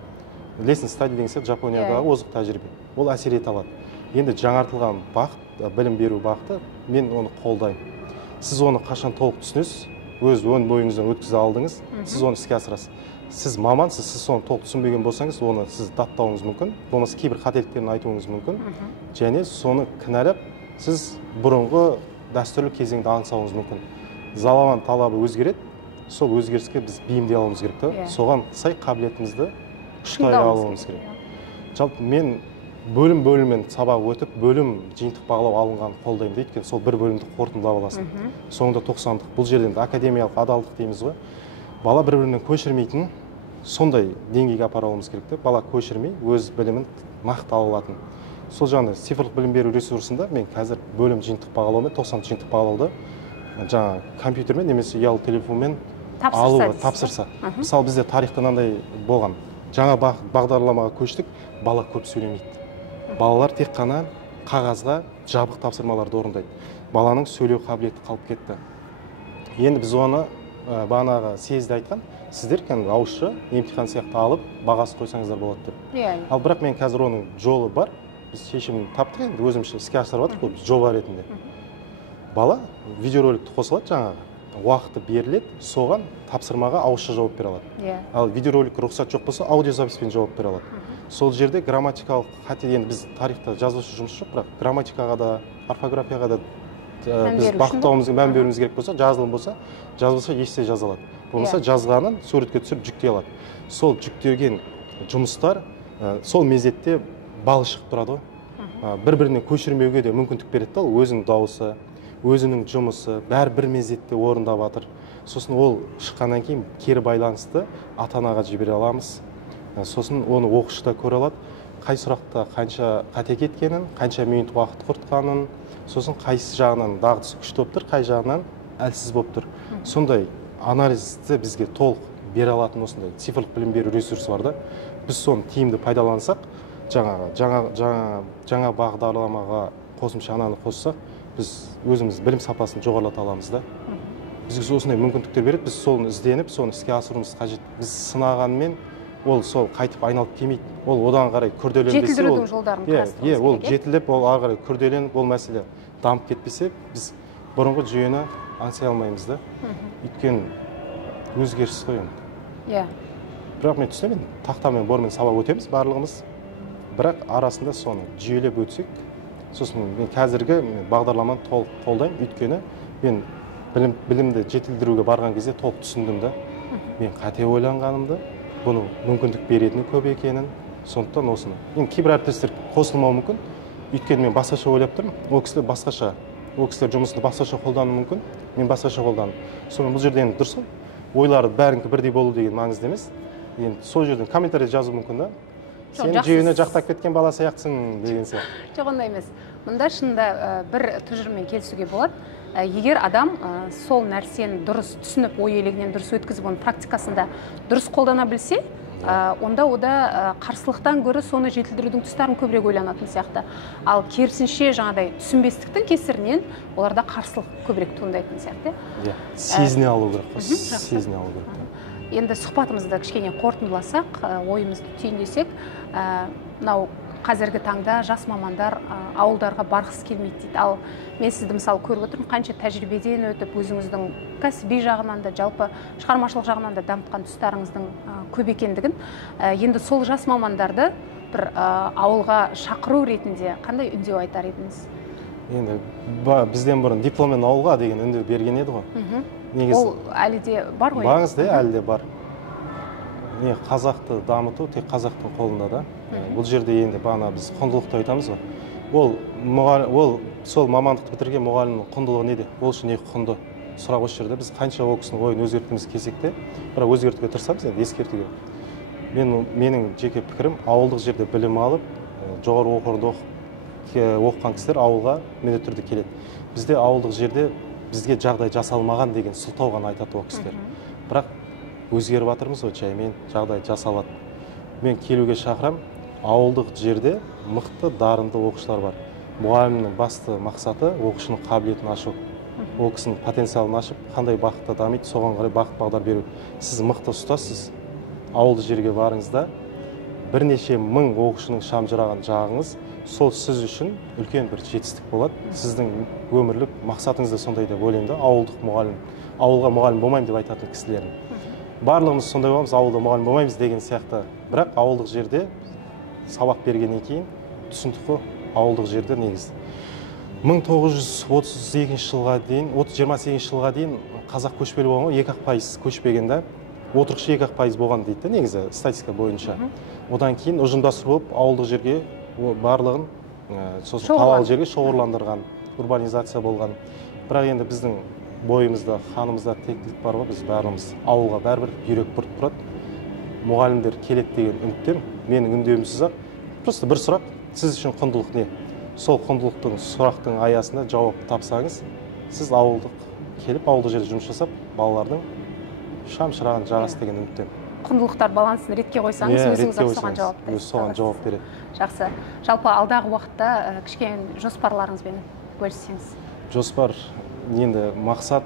Lesson study деген сияқты Жапониядағы озық тәжірибе. Ол әсер ете алады. Енді жаңартылған бағыт, білім беру бағыты, мен оны қолдаймын. Сіз оны қашан толық түсінесіз, өз өн бойыңыздан өткізе алдыңыз, сіз оны іске асырасыз. Сіз мамансыз, сіз соны толық түсінбеген болсаңыз, оны сіз даттауыңыз мүмкін, болмаса кейбір қателіктерін айтуыңыз мүмкін, және соны кінәлап, сіз бұрынғы дәстүрлі кезеңді аңсауыңыз мүмкін. Заман талабы өзгереді, сол өзгеріске біз бейімдей алуымыз керек та, соған сай қабілетімізді ұштай алуымыз керек. Жалпы мен бөлім-бөліммен сабақ өтіп, бөлім жиынтық бағалау алынған қолдаймын дейді, өйткені сол бір бөлімді қорытындылап аласың. Соңында 90-дық. Бұл жерден академиялық адалдық дейміз ғой. Бала бір-бірінен көшірмейтін, сондай деңгейге апарауымыз керек те, бала көшірмей, өз білімін нақты ала алатын. Сол жағында цифрлық білім беру ресурсында мен қазір бөлім жиынтық бағалаумен, 90 жиынтық бағалауды жаңа компьютермен немесе ұялы телефонмен алуға тапсырса. Мысалы бізде тарихта мынандай болған. Жаңа бағдарламаға көштік, бала көп сөйлемейді. Балалар тек қана қағазға жабық тапсырмаларды орындайды. Баланың сөйлеу қабілеті қалып кетті. Енді біз оны бағанағы съезде айтқан, сіздер ауызша емтихан сияқты алып, бағасы қойсаңыздар болады деп. Ал бірақ мен қазір оның жолы бар, біз шешімін таптық, енді өзімізше іске асырып жатырмық, бұл жоба ретінде. Бала видеороликті қосылады, жаңағы уақыты беріледі, соған тапсырмаға ауызша жауап бере алады. Ал видеоролик рұқсат жоқ болса, аудиозаписпен жауап бере алады. Сол жерде грамматикалық қате, енді біз тарихта жазушы жұмыс жоқ, бірақ грамматикаға да, орфографияға да біз бағыттауымызға мән беруіміз керек болса, жазылым болса, жазылса есте жаза алады. Болмаса жазғанын суретке түсіріп жүктей алады. Сол жүктелген жұмыстар сол мезетте балы шығып тұрады ғой. Бір-бірінен көшірмеуге де мүмкіндік береді, өзінің дауысы, өзінің жұмысы, бәрі бір мезетте орындап жатыр. Сосын ол шыққаннан кейін кері байланысты ата-анаға жібере аламыз. Сосын оны оқушы да көре алады, қай сұрақта қанша қате кеткенін, қанша минут уақыт құртқанын, сосын қайсы жағынан дағдысы күшті болып тұр, қай жағынан әлсіз болып тұр. Сондай анализді бізге толық бере алатын осындай цифрлық білім беру ресурсы бар да. Біз соны тиімді пайдалансақ, жаңа бағдарламаға қосымша ананы қоссақ, біз өзіміз білім сапасын жоғарылата аламыз да. Бізге осындай мүмкіндіктер береді, біз соны ізденіп, соны іске асыруымыз қажет. Біз сынағанмен ол сол қайтып айналып келмейді. Ол одан қарай күрделенбесе, жетілдірудің жолдарын қарастыруымыз ол жетіліп, ол ары қарай күрделеніп, ол мәселе дамып кетпесе, біз бұрынғы жүйені аңсай алмаймыз да. Өйткені өзгеріс қой енді. Иә. Бірақ мен түсінемін, тақтамен бормен сабақ өтеміз барлығымыз. Бірақ арасында соны жүйелеп өтсек, сосын мен қазіргі бағдарламаны толық қолдаймын. Өйткені мен білімді жетілдіруге барған кезде толық түсіндім да. Мен қате ойланғанымды, бұның мүмкіндік беретіні көп екенін, сондықтан осыны. Енді кейбір әріптестер қосылмауы мүмкін. Өйткені мен басқаша ойлап тұрмын. Ол кісілер басқаша, ол кісілер жұмысты басқаша қолдануы мүмкін. Мен басқаша қолданып. Сонымен бұл жерде енді дұрыс қой. Ойлары бәрінікі бірдей болу деген маңызды емес. Енді сол жерден комментарий жазу мүмкін да. Сен жүйені жақтап кеткен бала сияқтысың деген сияқты. Жоқ, ондай емес. Мұнда шынында бір тұжырыммен келісуге болады. Егер адам сол нәрсені дұрыс түсініп, ой елегінен дұрыс өткізіп, оның практикасында дұрыс қолдана білсе, онда ода қарсылықтан гөрі соны жетілдірудің тұстарын көбірек ойланатын сияқты. Ал керісінше жаңағыдай түсінбестіктің кесірінен оларда қарсылық көбірек туындайтын сияқты. Сезіне алу керек. Сезіне алу керек. Енді сұхбатымызды кішкене қорытындыласақ, ойымызды түйіндесек, мынау қазіргі таңда жас мамандар ауылдарға барғысы келмейді дейді. Ал мен сізді мысалы көріп отырмын, қанша тәжірибеден өтіп, өзіңіздің кәсіби жағынан да, жалпы шығармашылық жағынан да дамытқан тұстарыңыздың көп екендігін, енді сол жас мамандарды бір ауылға шақыру ретінде қандай үндеу айтар едіңіз? Енді бізден бұрын дипломмен ауылға деген үндеу берген еді ғой. Ол әлі де бар ғой? Маңызды, әлі де бар. Қазақты дамыту тек қазақтың қолында да. Бұл жерде енді бағана біз құндылықты айтамыз ғой. Ол сол мамандықты бітірген мұғалімнің құндылығы неде? Ол үшін не құнды? Сұрақ осы жерде. Біз қанша ол кісінің ойын өзгерткіміз келсек те, бірақ өзгертуге тырысамыз, енді ескертуге. Менің жеке пікірім, ауылдық жерде білім алып, жоғары оқу орнында оқыған кісілер ауылға міндетті түрде келеді. Бізде ауылдық жерде бізге жағдай жасалмаған деген сылтау ғана айтады ол кісілер. Бірақ өзгеріп жатырмыз ғой, жаймен жағдай жасалады. Мен келуге шақырам, ауылдық жерде мықты, дарынды оқушылар бар. Мұғалімнің басты мақсаты оқушының қабілетін ашу. Ол кісінің потенциалын ашып, қандай бағытта дамиды, соған қарай бағыт бағдар беру. Сіз мықты ұстазсыз, ауылдық жерге барыңызда бірнеше мың оқушының шамжыраған жағыңыз, сол сіз үшін үлкен бір жетістік болады. Сіздің өмірлік мақсатыңыз да сондай деп ойлаймын да, ауылдық мұғалім, ауылға мұғалім болмаймын деп айтатын кісілердің. Барлығымыз сондай боламыз, ауылда мұғалім болмаймыз деген сияқты. Бірақ ауылдық жерде сабақ бергеннен кейін түсіндік қой, ауылдық жерде негізі 1932 жылға дейін, 28 жылға дейін қазақ көшпелі болған ғой, 2% көшпеген да, отырықшы 2% болған дейді негізі статистика бойынша. Одан кейін ұжымдастыру болып ауылдық жерге барлығын қалалы жерге шоғырландырған, урбанизация болған. Бірақ енді біздің бойымызда, қанымызда тектілік бар ғой, біз бәріміз ауылға бәрібір бүйрек бұрып тұрады. Мұғалімдер келеді деген үміттем. Менің үндеуімсіз-ақ просто бір сұрақ, сіз үшін құндылық не? Сол құндылықтың сұрақтың аясында жауап тапсаңыз, сіз ауылдық келіп, ауылдық жерде жұмыс жасап, балалардың шам-шырағын жағасы деген үміттем. Құндылықтар балансын ретке қойсаңыз, өзіңіз соған жауап бересіз. Соған жауап береді. Жақсы. Жалпы алдағы уақытта кішкене жоспарларыңызбен бөліссеңіз. Жоспар енді мақсат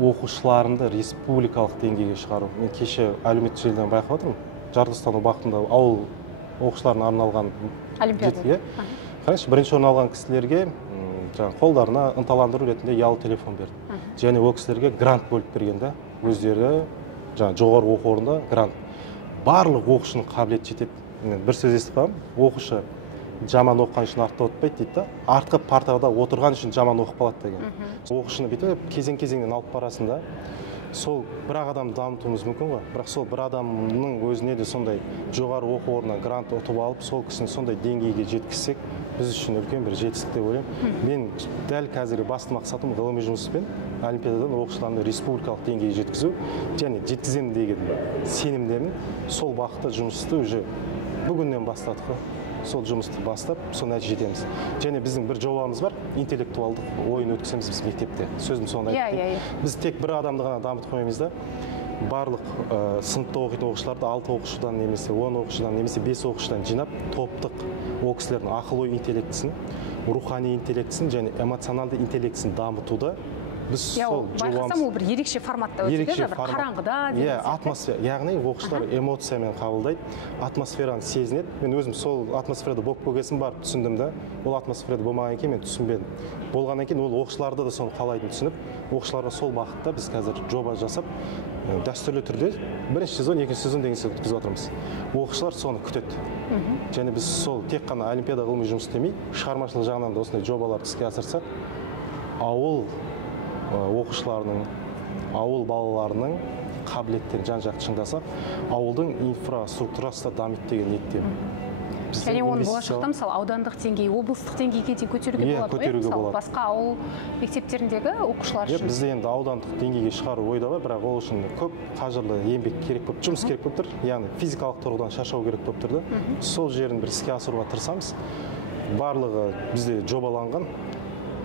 оқушыларымды республикалық деңгейге шығару. Мен кеше әлеуметтік желіден байқап отырмын. Жартастан уақытында ауыл оқушыларына арналған олимпиада. Қараңызшы, бірінші орын алған кісілерге қолдарына ынталандыру ретінде ұялы телефон берді. Және ол кісілерге грант бөліп берген да, өздері жоғары оқу орнында грант. Барлық оқушының қабілеті жетеді. Бір сөз естіп қалдым, оқушы жаман оқыған үшін артта отырмайды дейді да, артқы партада отырған үшін жаман оқып қалады деген. Оқушыны бүйтіп кезең-кезеңнен алып барасың да, сол бір адамды дамытуымыз мүмкін ғой, бірақ сол бір адамның өзіне де сондай жоғары оқу орнынан грант ұтып алып, сол кісіні сондай деңгейге жеткізсек, біз үшін үлкен бір жетістік деп ойлаймын. Мен дәл қазіргі басты мақсатым ғылыми жұмыспен олимпиададан оқушыларды республикалық деңгейге жеткізу, және жеткіземін деген сенімдемін. Сол бағытта жұмысты уже бүгіннен бастадық қой. Сол жұмысты бастап, сол нәтиже жетеміз. Және біздің бір жобамыз бар, интеллектуалдық ойын өткіземіз біз мектепте. Сөзім соны айтты. Біз тек бір адамды ғана дамытып қоймаймыз да. барлық сыныпта оқитын оқушыларды 6 оқушыдан немесе 10 оқушыдан немесе 5 оқушыдан жинап, топтық ол кісілердің ақыл ой интеллектісін, рухани интеллектісін және эмоционалды интеллектісін дамытуда біз сол байқасам ол бір ерекше форматта өтеді, бір қараңғыда атмосфера, яғни оқушылар эмоциямен қабылдайды, атмосфераны сезінеді. Мен өзім сол атмосферада болып көргесін барып түсіндім да, ол атмосферада болмаған екен мен түсінбедім. Болғаннан кейін ол оқушыларды да соны қалайтынын түсініп, оқушыларға сол бағытта біз қазір жоба жасап, дәстүрлі түрде бірінші сезон, екінші сезон деген сияқты өткізіп отырмыз. Оқушылар соны күтеді. Және біз сол тек қана олимпиада ғылыми жұмыс істемей, шығармашылық жағынан да осындай жобаларды іске асырсақ, ауыл оқушыларының, ауыл балаларының қабілеттерін жан-жақты шыңдасақ, ауылдың инфраструктурасы да дамиды деген ниеттемін. Және оны болашақта мысалы аудандық деңгей, облыстық деңгейге дейін көтеруге болады ғой? Мысалы басқа ауыл мектептеріндегі оқушылар үшін. Бізде енді аудандық деңгейге шығару ойда бар, бірақ ол үшін көп қажырлы еңбек керек болып, жұмыс керек болып тұр. Яғни физикалық тұрғыдан шаршау керек болып тұрды. Сол жерін бір іске асыруға тырысамыз. Барлығы бізде жобаланған.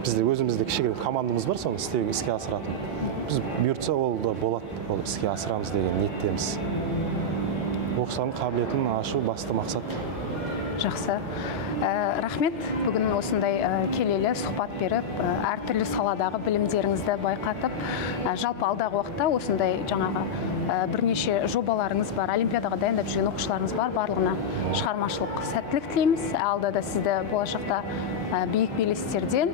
Бізде өзімізде кішігірім командамыз бар, соны іске асыратын. Біз бұйыртса ол да болады, ол іске асырамыз деген ниеттеміз. Оқушылардың қабілетін ашу басты мақсат. Жақсы. Рахмет, бүгін осындай келелі сұхбат беріп, әртүрлі саладағы білімдеріңізді байқатып, жалпы алдағы уақытта осындай жаңағы бірнеше жобаларыңыз бар, олимпиадаға дайындап жүрген оқушыларыңыз бар, барлығына шығармашылық сәттілік тілейміз. Алда да сізді болашақта биік белестерден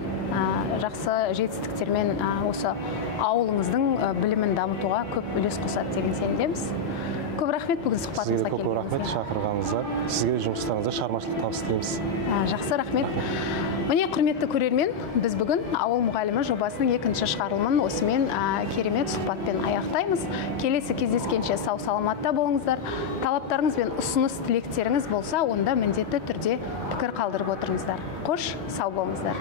жақсы жетістіктермен осы ауылыңыздың білімін дамытуға көп үлес қосады деген сенеміз. Көп рахмет бүгін сұхбатыңызға келгеніңізге. Сізге көп рахмет шақырғаныңызға. Сізге жұмыстарыңызға шығармашылық табыс тілейміз. Жақсы, рахмет. Міне, құрметті көрермен, біз бүгін ауыл мұғалімі жобасының екінші шығарылымын осымен керемет сұхбатпен аяқтаймыз. Келесі кездескенше сау саламатта болыңыздар. Талаптарыңыз бен ұсыныс тілектеріңіз болса, онда міндетті түрде пікір қалдырып отырыңыздар. Қош, сау болыңыздар.